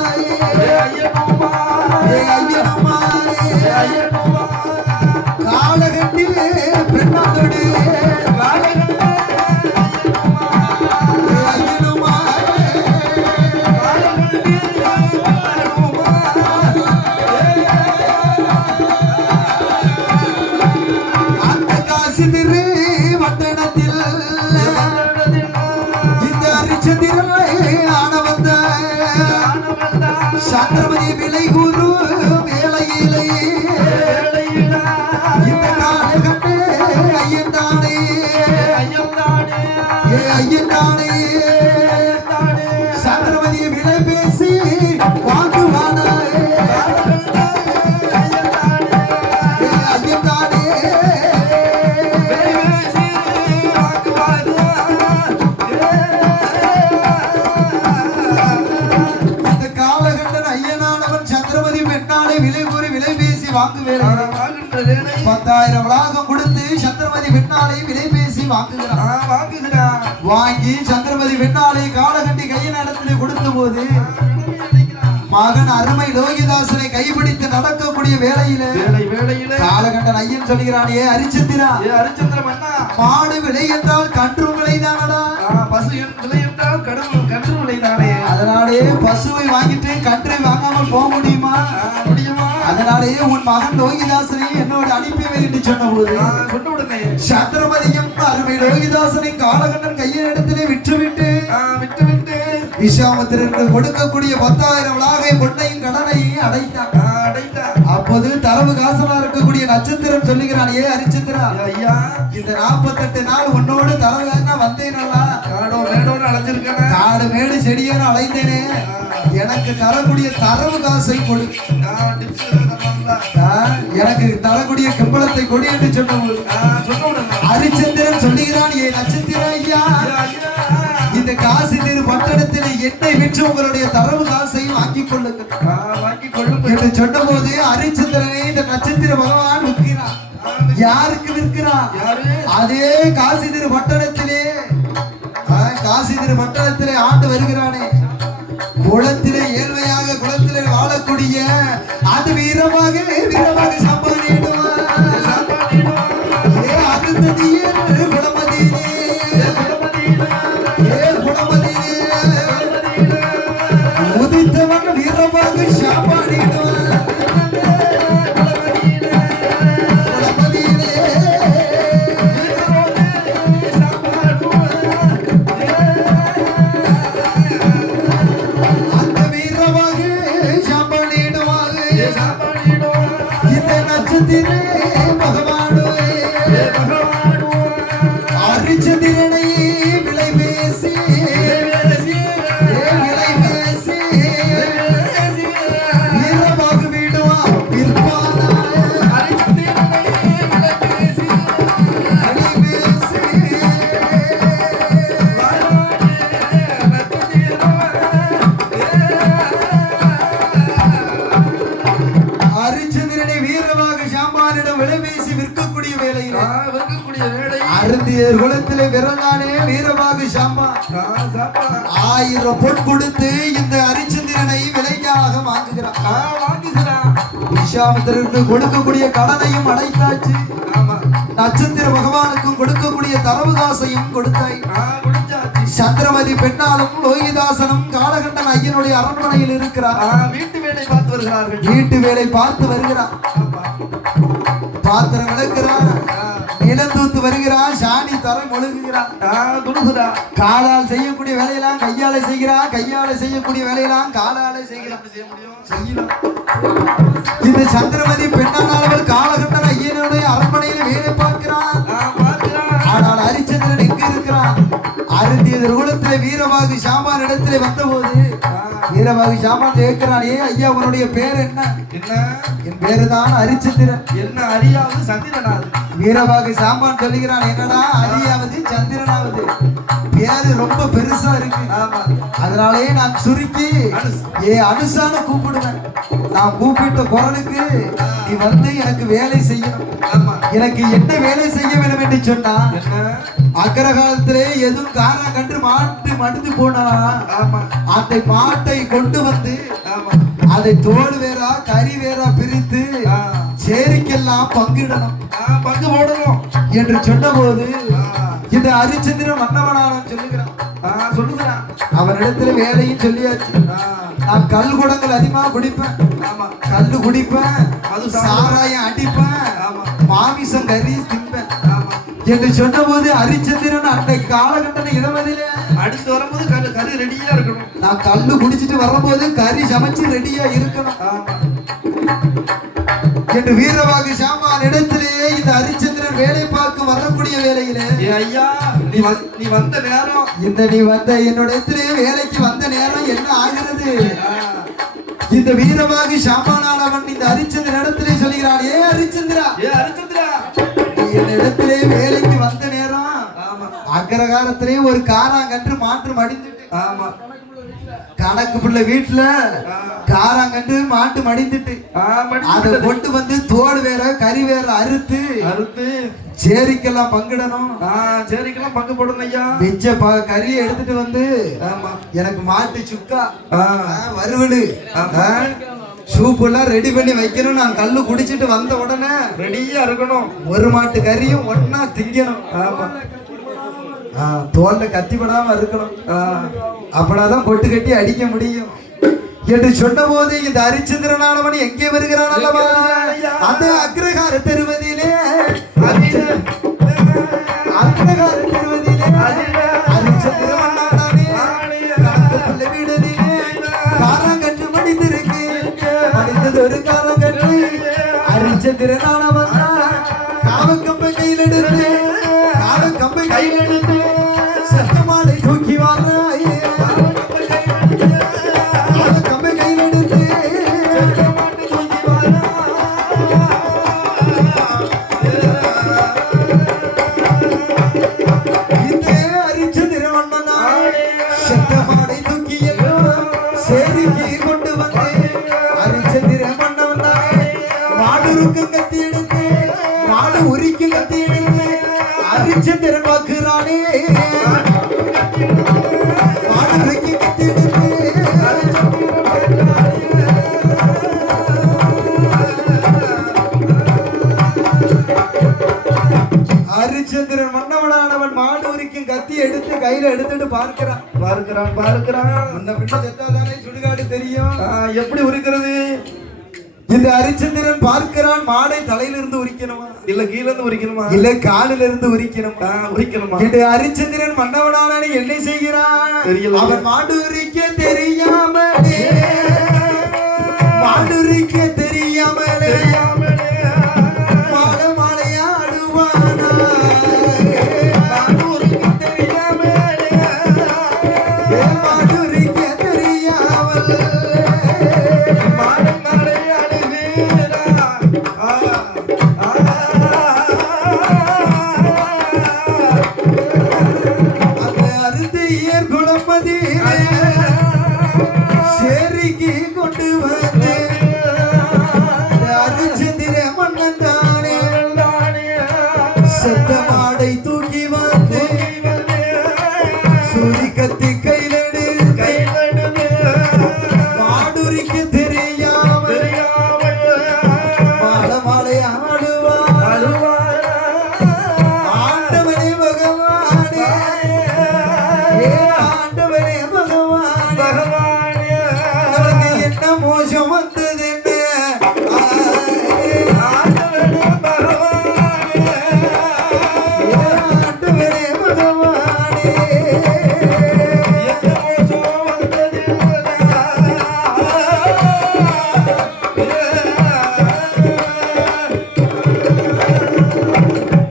காலகண்டே பெண்ணாளோடு சந்திரமதி விலை குரு வேலையிலே இந்த காலகண்டே ஐயந்தானே ஐயந்தானே சந்திரமதி விலை பேசி வாங்குவானே ஐயந்தானே வாங்குவேன் 10,000 வளாகம் கொடுத்து சந்திரமதி பெண்ணாலை விலை பேசி வாங்குகிறான் வாங்கி சந்திரமதி பெண்ணாலை காலகண்டி கையின் இடத்திலே கொடுத்த போது மகன் அருமை லோகிதாசனை கைப்பிடித்து நடக்கக்கூடிய வேளையில காலகண்டன் ஐயன் சொல்கிறான் ஏ அரிச்சந்திரா மாடு விலை என்றால் கன்று விலைதானடா பசு விலை என்றால் கன்று விலைதானே அதனாலே பசுவை வாங்கிட்டு கன்றை வாங்காமல் போக முடியுமா அதனாலேயே உன் மகன் லோகிதாசனை என்னோடு அனுப்பி என்று சொன்ன போது சந்திரமதியும் அருமை லோகிதாசனை காலகண்டன் கையின் இடத்திலே விற்றுவிட்டு விஸ்வாமித்திரருக்கு கொடுக்கக்கூடிய 10,000 வளாகை பொன்னையும் கடனையும் அடைத்தான் அப்போது தரவு காசலா இருக்கக்கூடிய நட்சத்திரம் சொல்லுகிறான் ஏ அரிச்சந்திரா ஐயா இந்த 48 நாள் உன்னோடு தரவு வந்தேனல்லா காடு மேடு செடியேன்னு அலைந்தேனே எனக்கு தரக்கூடிய தரவு காசை கொடு எனக்கு தரக்கூடிய கம்பளத்தை கொடு என்று சொன்ன அரிச்சந்திரன் சொல்லுகிறான் ஏ நட்சத்திரம் ஐயா இந்த காசி திரு பட்டணத்தில் என்னை விற்று உங்களுடைய தரவு காசையும் வாங்கிக் கொள்ளுங்கள் என்று சொன்ன போது அரிச்சந்திரனை இந்த நட்சத்திர பகவான் விற்கிறான் யாருக்கு விற்கிறான் அதே காசி திரு பட்டணத்திலே காசி திரு மண்டலத்திலே ஆண்டு வருகிறானே குளத்திலே ஏழ்மையாக குளத்திலே வாழக்கூடிய அது வீரமாக சம்பாதிடுவான் அருந்ததியே குளமதியிலே உதித்தவன் வீரமாக சம்பாதிடுவான் அருந்தியர் குலத்திலே விரலானே வீரமாக சாம்பா 1000 பொன் கொடுத்து இந்த அரிச்சந்திரனை விலைக்காக வாங்குகிறான் விஸ்வாமித்திரருக்கு கொடுக்கக்கூடிய கடனையும் அடைத்தாச்சு நட்சத்திர பகவானுக்கும் கொடுக்கக்கூடிய தரவு காசையும் கொடுத்தாய் சந்திரமதி பெண்ணாலும் லோகிதாசனும் காலகண்டன் ஐயனுடைய அரண்மனையில் இருக்கிறார் வீட்டு வேலை பார்த்து வருகிறார் பாத்திரம் விளக்குறார் நிலந்தூத்து வருகிறான் சாணி தரம் ஒழுகுகிறான் காலால் செய்யக்கூடிய வேலையெல்லாம் கையால செய்கிறான் கையால செய்யக்கூடிய வேலையெல்லாம் காலால செய்யலாம் இந்த சந்திரமதி பெண்ணானவள் காலகண்டன் ஐயனுடைய அரண்மனையில் வேலை பார்க்கிறான் ஆனால் ஹரிச்சந்திரன் எங்க இருக்கிறான் அருந்தியர் குலத்திலே வீரவாகு சாமான் இடத்திலே வந்தபோது வீரவாகு சாமான் கேட்கிறான் ஏ ஐயா உன்னுடைய பேர் என்ன என் பேரு தான் ஹரிச்சந்திரன் என்ன அறியாவது சந்திரனாவது வீரவாகு சாமான் சொல்லுகிறான் என்னடா அறியாவது சந்திரனாவது பேரு ரொம்ப பெருசா இருக்கு அதனாலேயே நான் சுருக்கி ஏ அனுசான்னு கூப்பிடுவேன் நான் கூப்பிட்ட குரலுக்கு நீ வந்து எனக்கு வேலை செய்யணும் எனக்கு என்ன வேலை செய்ய வேண்டும் என்று சொன்னா அக்கர காலத்திலே எதுவும் காரணம் கண்டு மாட்டு மடுத்து போனா அந்த மாட்டை கொண்டு வந்து அதை தோல் வேறா கறி வேறா பிரித்து சேரிக்கெல்லாம் பங்கிடணும் பங்கு போடணும் என்று சொன்ன போது இந்த ஹரிச்சந்திரன் மன்னவனான சொல்லுகிறான் அவனிடத்துல வேலையும் சொல்லியாச்சு நான் கல் குடங்கள் அதிகமா குடிப்பேன் கல்லு குடிப்பேன் அது சாராயம் அடிப்பேன் மாமிசம் கறி திம்பேன் என்று சொன்ன போது ஹரிச்சந்திரன் அன்றைக்கு காலகட்டண இடமதில அடிச்சு வரும்போது கறி ரெடியா இருக்கணும் நான் கல்லு குடிச்சிட்டு வரும்போது கறி சமைச்சு ரெடியா இருக்கணும் என்று வீரவாகு சாமான் இடத்திலேயே இந்த ஹரிச்சந்திரன் வேலை பார்க்க வரக்கூடிய வேலையிலே ஐயா நீ வந்த நேரம் நீ வந்த என்னோட இடத்திலே வேலைக்கு வந்த நேரம் என்ன ஆகிறது இந்த வீரவாகு சாமானானவன் இந்த ஹரிச்சந்திரன் இடத்திலே சொல்கிறான் ஏ ஹரிச்சந்திரா என்னிடத்திலே வேலைக்கு வந்த நேரம் அக்ரகாரத்திலே ஒரு காராங்கன்று மாற்று மடிந்துட்டு கணக்கு பிள்ளை வீட்டுல காராங்கன்று மாட்டு மடிந்துட்டு அதை கொண்டு வந்து தோடு வேற கறி வேற அறுத்து சேரிக்கெல்லாம் பங்கிடணும் சேரிக்கெல்லாம் பங்கு போடணும் ஐயா மிச்ச கறியை எடுத்துட்டு வந்து எனக்கு மாட்டு சுக்கா வறுவலு சூப்பு எல்லாம் ரெடி பண்ணி வைக்கணும் நான் கல்லு குடிச்சிட்டு வந்த உடனே ரெடியா இருக்கணும் ஒரு மாட்டு கறியும் ஒன்னா திங்கணும் தோல்ல கத்திப்படாம இருக்கணும் அப்படாதான் பொட்டு கட்டி அடிக்க முடியும் என்று சொன்ன போது இந்த ஹரிச்சந்திரனானவன் எங்கே வருகிறான் அல்லவா அந்த அக்ரகார தெருவதிலே காரங்கன்று மடிந்திருக்கு மடிந்தது ஒரு காரங்கன்று ஹரிச்சந்திரனானவன் காவக்கம்பை கையில் எடுத்து காவக்கம்பை கையில் எடுத்து சத்தமாடை தூக்கி வாராய் கம்பை கையில் எடுத்து தூக்கி வாரா இந்த ஹரிச்சந்திரவண்ணனா சத்தமாடை தூக்கி சேரிக்கு கொண்டு வந்து ஹரிச்சந்திரவண்ணவன் மாடுருக்கு கத்தி எடுத்து மாடு உரிக்கு கத்தி எடுத்து ஹரிச்சந்திரன் வாக்குறானே உரிக்கும் கத்தி எடுத்து கையில எடுத்துட்டு பார்க்கிறான். முன்ன பின்ன செத்தாதானே சுடுகாடு தெரியும். எப்படி உரிக்கிறது? இந்த ஹரிச்சந்திரன் பார்க்கிறான், மாடை தலையிலிருந்து உரிக்கணுமா இல்ல கீழ இருந்து உரிக்கணுமா இல்ல காலில இருந்து உரிக்கணுமா? உரிக்கணுமா? இந்த ஹரிச்சந்திரன் மன்னவனான என்ன செய்கிறான்? தெரியல. அவன் மாடு உரிக்க தெரியாமலே மாடு உரிக்க தெரியாமலே மாட மாலையாடுவானா மாடு உரிக்க தெரியாமலே மாடு உரிக்க தெரியாமல் சேரிக்கு கொண்டு வந்து ஹரிச்சந்திர மன்னன் தானே செத்த மாடை தூக்கி வந்து சூரி கத்தி கையிலடு மாடுரிக்கு தெரியாமல் மாட மாலை ஆடுவார் ஆண்டவனே பகவானே ஆண்டவனே பகவானே நமக்கு என்ன மோசம் வந்தது ஆண்டவனே பகவானே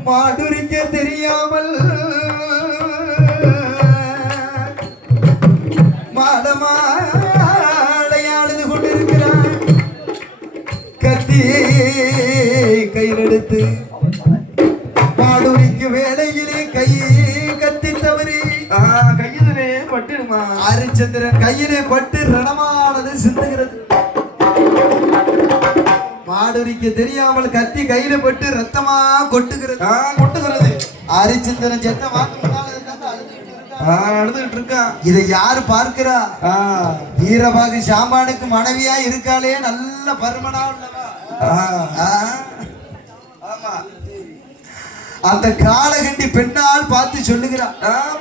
மாடுரிக்க தெரியாமல் மாடமாடையாடுது கொண்டிருக்கிறான். கத்தி கையில் எடுத்து மாடுரிக்கு வேலையிலே கை கத்தி தவறி கையிலே பட்டுடுமா? ஹரிச்சந்திரன் கையிலே பட்டு ரணமானது சிந்துகிறது. மாடுரிக்கு தெரியாமல் கத்தி கையில பட்டு ரத்தமா கொட்டுகிறது. ஹரிச்சந்திரன் செத்த மாட்டு அழுதுகிட்டு இருக்கான். இதை யாரு பார்க்கிறா? வீரபாகு சாம்பானுக்கு மனைவியா இருக்காளே, நல்ல பருமனா உள்ளவா. ஆமா, அந்த காலகண்டி பெண்ணால் பார்த்து சொல்லுகிறான்,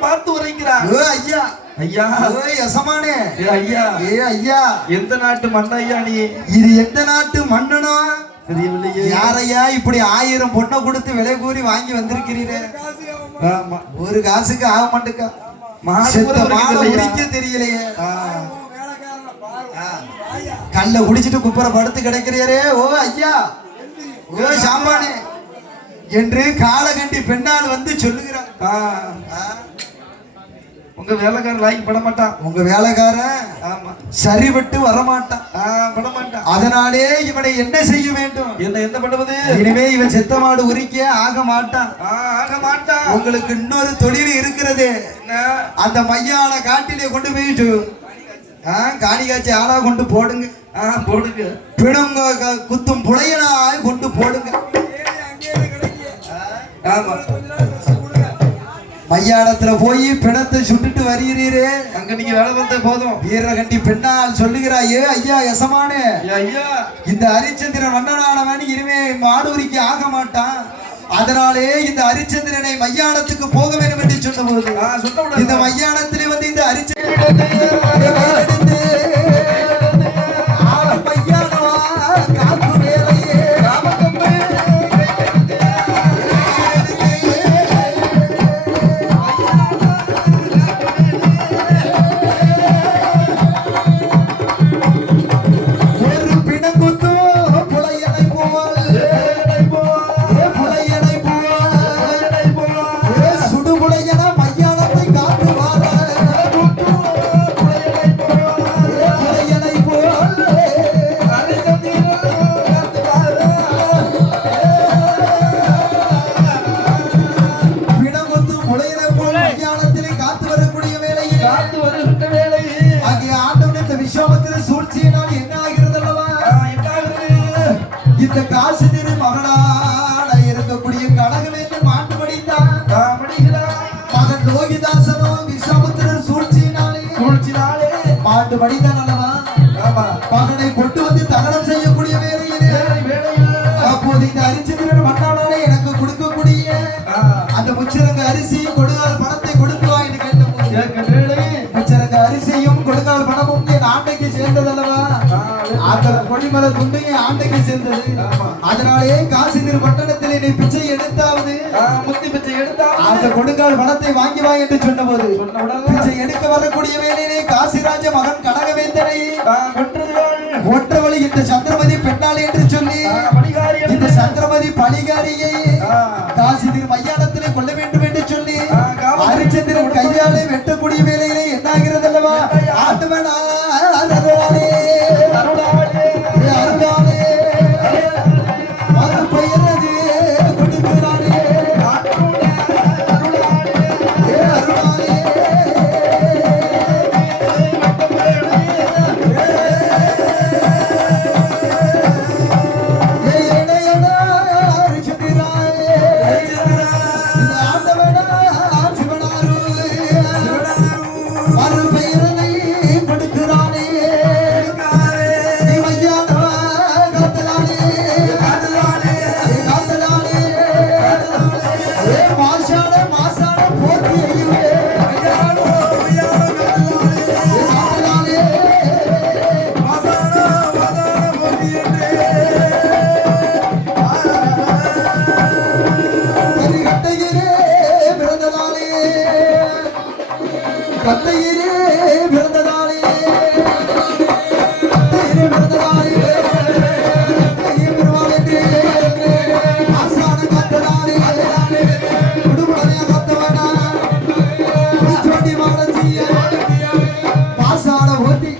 பார்த்து உரைக்கிறான். ஓ ஐயா ஐயா, ஓ யசமானே, ஐயா, ஐயா, எந்த நாட்டு மண்ணையா நீ? இது எந்த நாட்டு மன்னனோ தெரியவில்லையே. யாரையா இப்படி 1000 பொண்ணை கொடுத்து விலை கூறி வாங்கி வந்திருக்கிறீரே? ஆமா, ஒரு காசுக்கு ஆக மாட்டேக்கா. உரிக்க தெரியலையே. கல்ல குடிச்சிட்டு குப்பரை படுத்து கிடைக்கிறீரே. ஓ ஐயா, ஓ சாம்பானே என்று காலகண்டி பெண்ணால் வந்து சொல்லுகிறார். உங்க வேலைக்காரன் லாய்க்கு பட மாட்டான். உங்க வேலைக்காரன் ஆமா சரிபட்டு வரமாட்டான், பட மாட்டான். அதனாலே இவனை என்ன செய்ய வேண்டும்? என்ன பண்ணுவது? இனிமே இவன் செத்த மாடு உரிக்க ஆக மாட்டான். ஆக மாட்டான். உங்களுக்கு இன்னொரு தொழில் இருக்கிறது. அந்த மையான காட்டிலே கொண்டு போயிட்டு காணி காய்ச்சி ஆளா கொண்டு போடுங்க. போடுங்க. பிணுங்க குத்தும் புளையனா கொண்டு போடுங்க. ஆமா, மையானத்துல போய் பிணத்தை சுட்டுட்டு வருகிறீரே, அங்க நீங்க வேலை பார்த்த போதும். வீரகண்டி பெண்ணால் சொல்லுகிறாயே, ஐயா யசமானே, ஐயா, இந்த ஹரிச்சந்திரன் மன்னனானவன் இனிமே மாடூரிக்கு ஆக மாட்டான். அதனாலே இந்த ஹரிச்சந்திரனை மையானத்துக்கு போக வேண்டும் என்று சொன்னபோது இந்த மையானத்திலே வந்து இந்த ஹரிச்சந்திரன் இந்த காசு திரு மகனான இருக்கக்கூடிய கடகவேந்து மாட்டு படித்தான். மகன் லோகிதாசனோ விஸ்வாமித்திரர் சூழ்ச்சியினாலே மாட்டு படித்தான் அல்லவா? மகனை கொண்டு வந்து தகனம் செய்யக்கூடிய வேலையிலே அப்போது இந்த ஹரிச்சந்திரன் மன்னாலே எனக்கு கொடுக்கக்கூடிய அந்த முச்சிறங்க அரிசி கொடுகால் பணத்தை மேல துண்டையை ஆண்டைக்கு சேர்ந்தது. அதனாலே காசி திரு பட்டணத்தில் என்னை பிச்சை எடுத்தாவது முத்தி பிச்சை எடுத்தா அந்த கொடுங்கால் பணத்தை வாங்கி வா என்று சொன்ன போது சொன்ன உடனே பிச்சை எடுக்க வரக்கூடிய வேலையிலே காசிராஜ மகன் கடகவேந்தனை வென்றதுகள் ஒற்ற வழி இந்த சந்திரமதி பெண்ணாளி என்று சொல்லி பணிகாரி இந்த சந்திரமதி பழிகாரியை காசி திரு மையானத்திலே கொள்ள வேண்டும் என்று சொல்லி ஹரிச்சந்திரன் கையாலே வெட்டக்கூடிய வேலையிலே என்ன ஆகிறது அல்லவா? ஆண்டவனா அருளாளே அருளாளே அருளாளே மறு பெயரது கொடுக்கிறானே அருளாளே அருளாளே கத்தையிலே பிறந்ததாலே கத்தையிலே பிறந்ததாலே கத்தையே பெருமாளே ஆசான கத்ததாலே குடும்பனைய கத்தவனா குடிச்சோண்டி மாடச்சிய பாசான ஓட்டி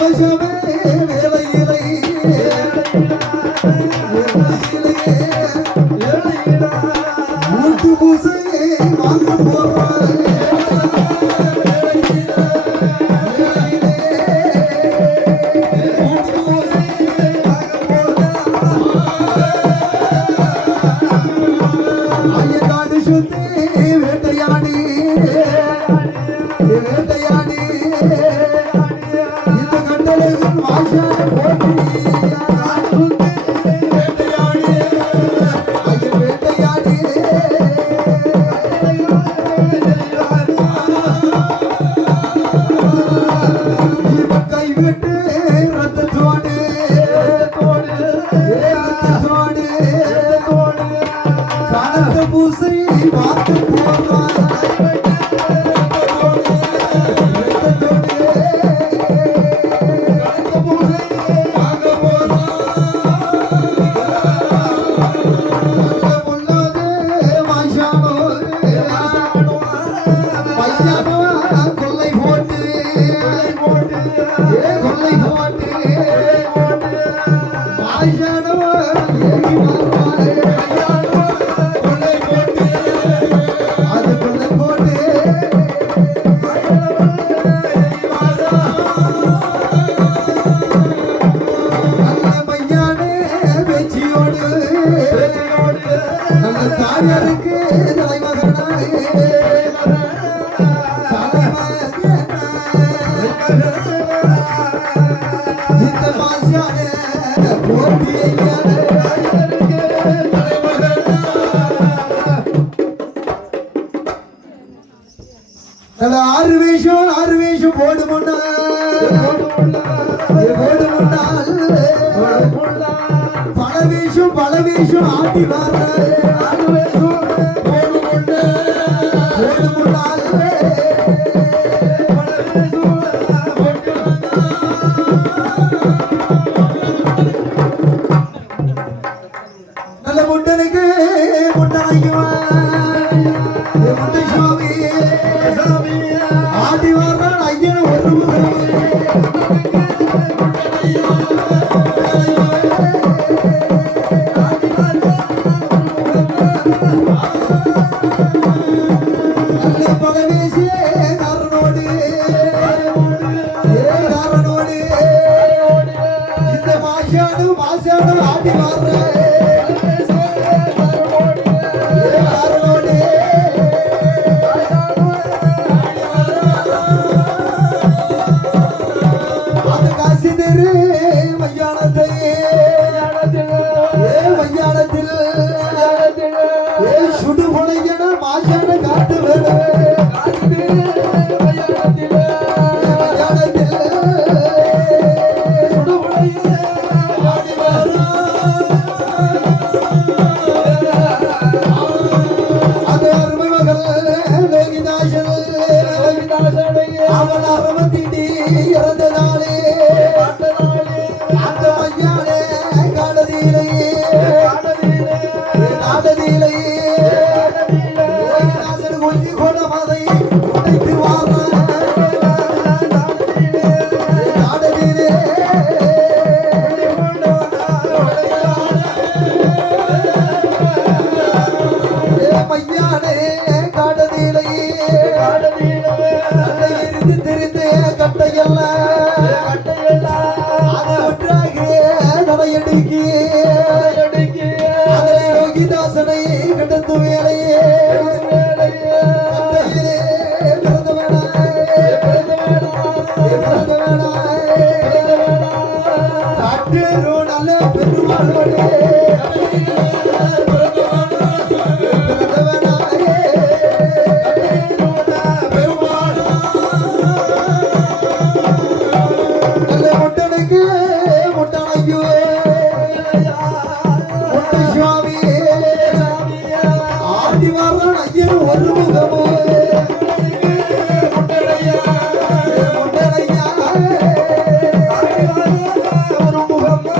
பரமசமே வேலையிலே மூட்டு பூசையை வாங்க போறான் ஐயனாடு சுத்தி வேட்டையாடி வேட்டையாடி இந்த கண்டலையில் வாசான போட்டி வேட்டையாடி ஐயன் வேட்டையாடி இவன் கைவிட்டு ரத்தத்தோடு ரத்தத்தோடு கனத்த பூசை பார்த்து போறான் கொல்லை போட்டு கொல்லை போட்டு மாஷானோ ஏறி வருவாரு கொல்லை போட்டு அது கொல்லை போட்டு நல்ல பையனே பேச்சியோடு நல்ல தாயாருக்கு தலைமகனாய் இந்த மாஷானே போட்டியான ஆறு வேஷம் போடு முன்னால் பல வேஷம் ஆட்டி வர போடு முன்னால் நல்ல முண்டனுக்கு முண்டை சுவாமி ஆடி வர்றான் ஐயன் ஒரு நல்ல பகவேசிய காரனோடு இந்த மாஷானு ஆடி வர்ற சுடு பொழையன மாஷான காட்டு அது அருமை மகள் லோகிதாசன் அவன் அரவத்திட்டி இறந்ததாலே அந்த மையானே காடதியிலே கொஞ்சி கொண்ட மதை உடைத்து வார காடதியிலே மையானே காடதியிலே இருந்து தெரிந்து கட்டையெல்லாம் அதை ஒன்றாக நடையடிக்கு அதை யோகிதாசனை கிடந்து வேலையே நல்ல பெருமாளோட ஒரு முகமோ ஒரு முகமா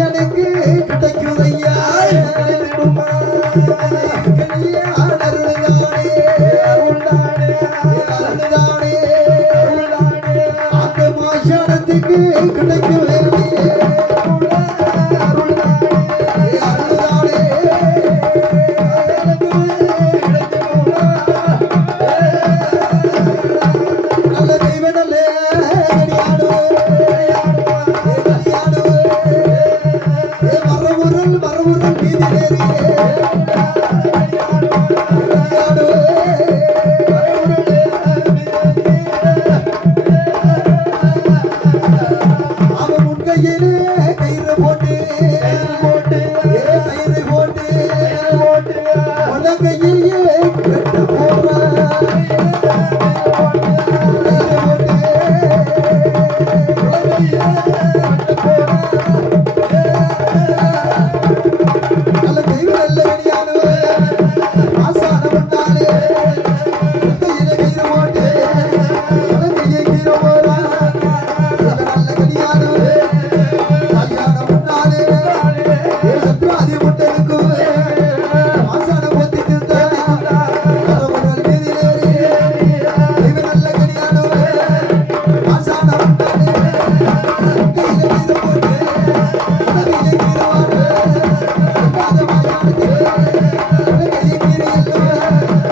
எனக்கு கிடைக்குதையா கையிலே கயிறு போட்டு கயிறு போட்டு உலகையே கெட்டு நல்ல தெய்வ நல்ல கடியானு ஆசான பண்ணாலே கையில கயிறு போட்டு உலகையே கீழே போறா நல்ல கடியானு ஆசான பண்ணாலே சத்ராதி முட்டனுக்கு ஆசான போத்தி திருத்த கரவரல் மீதிலேறி தெய்வ நல்ல கடியானு ஆசான பண்ணாலே கையில கயிறு போட்டு உலகையே கீழே போறா போல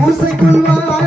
பூசைக்குள் வா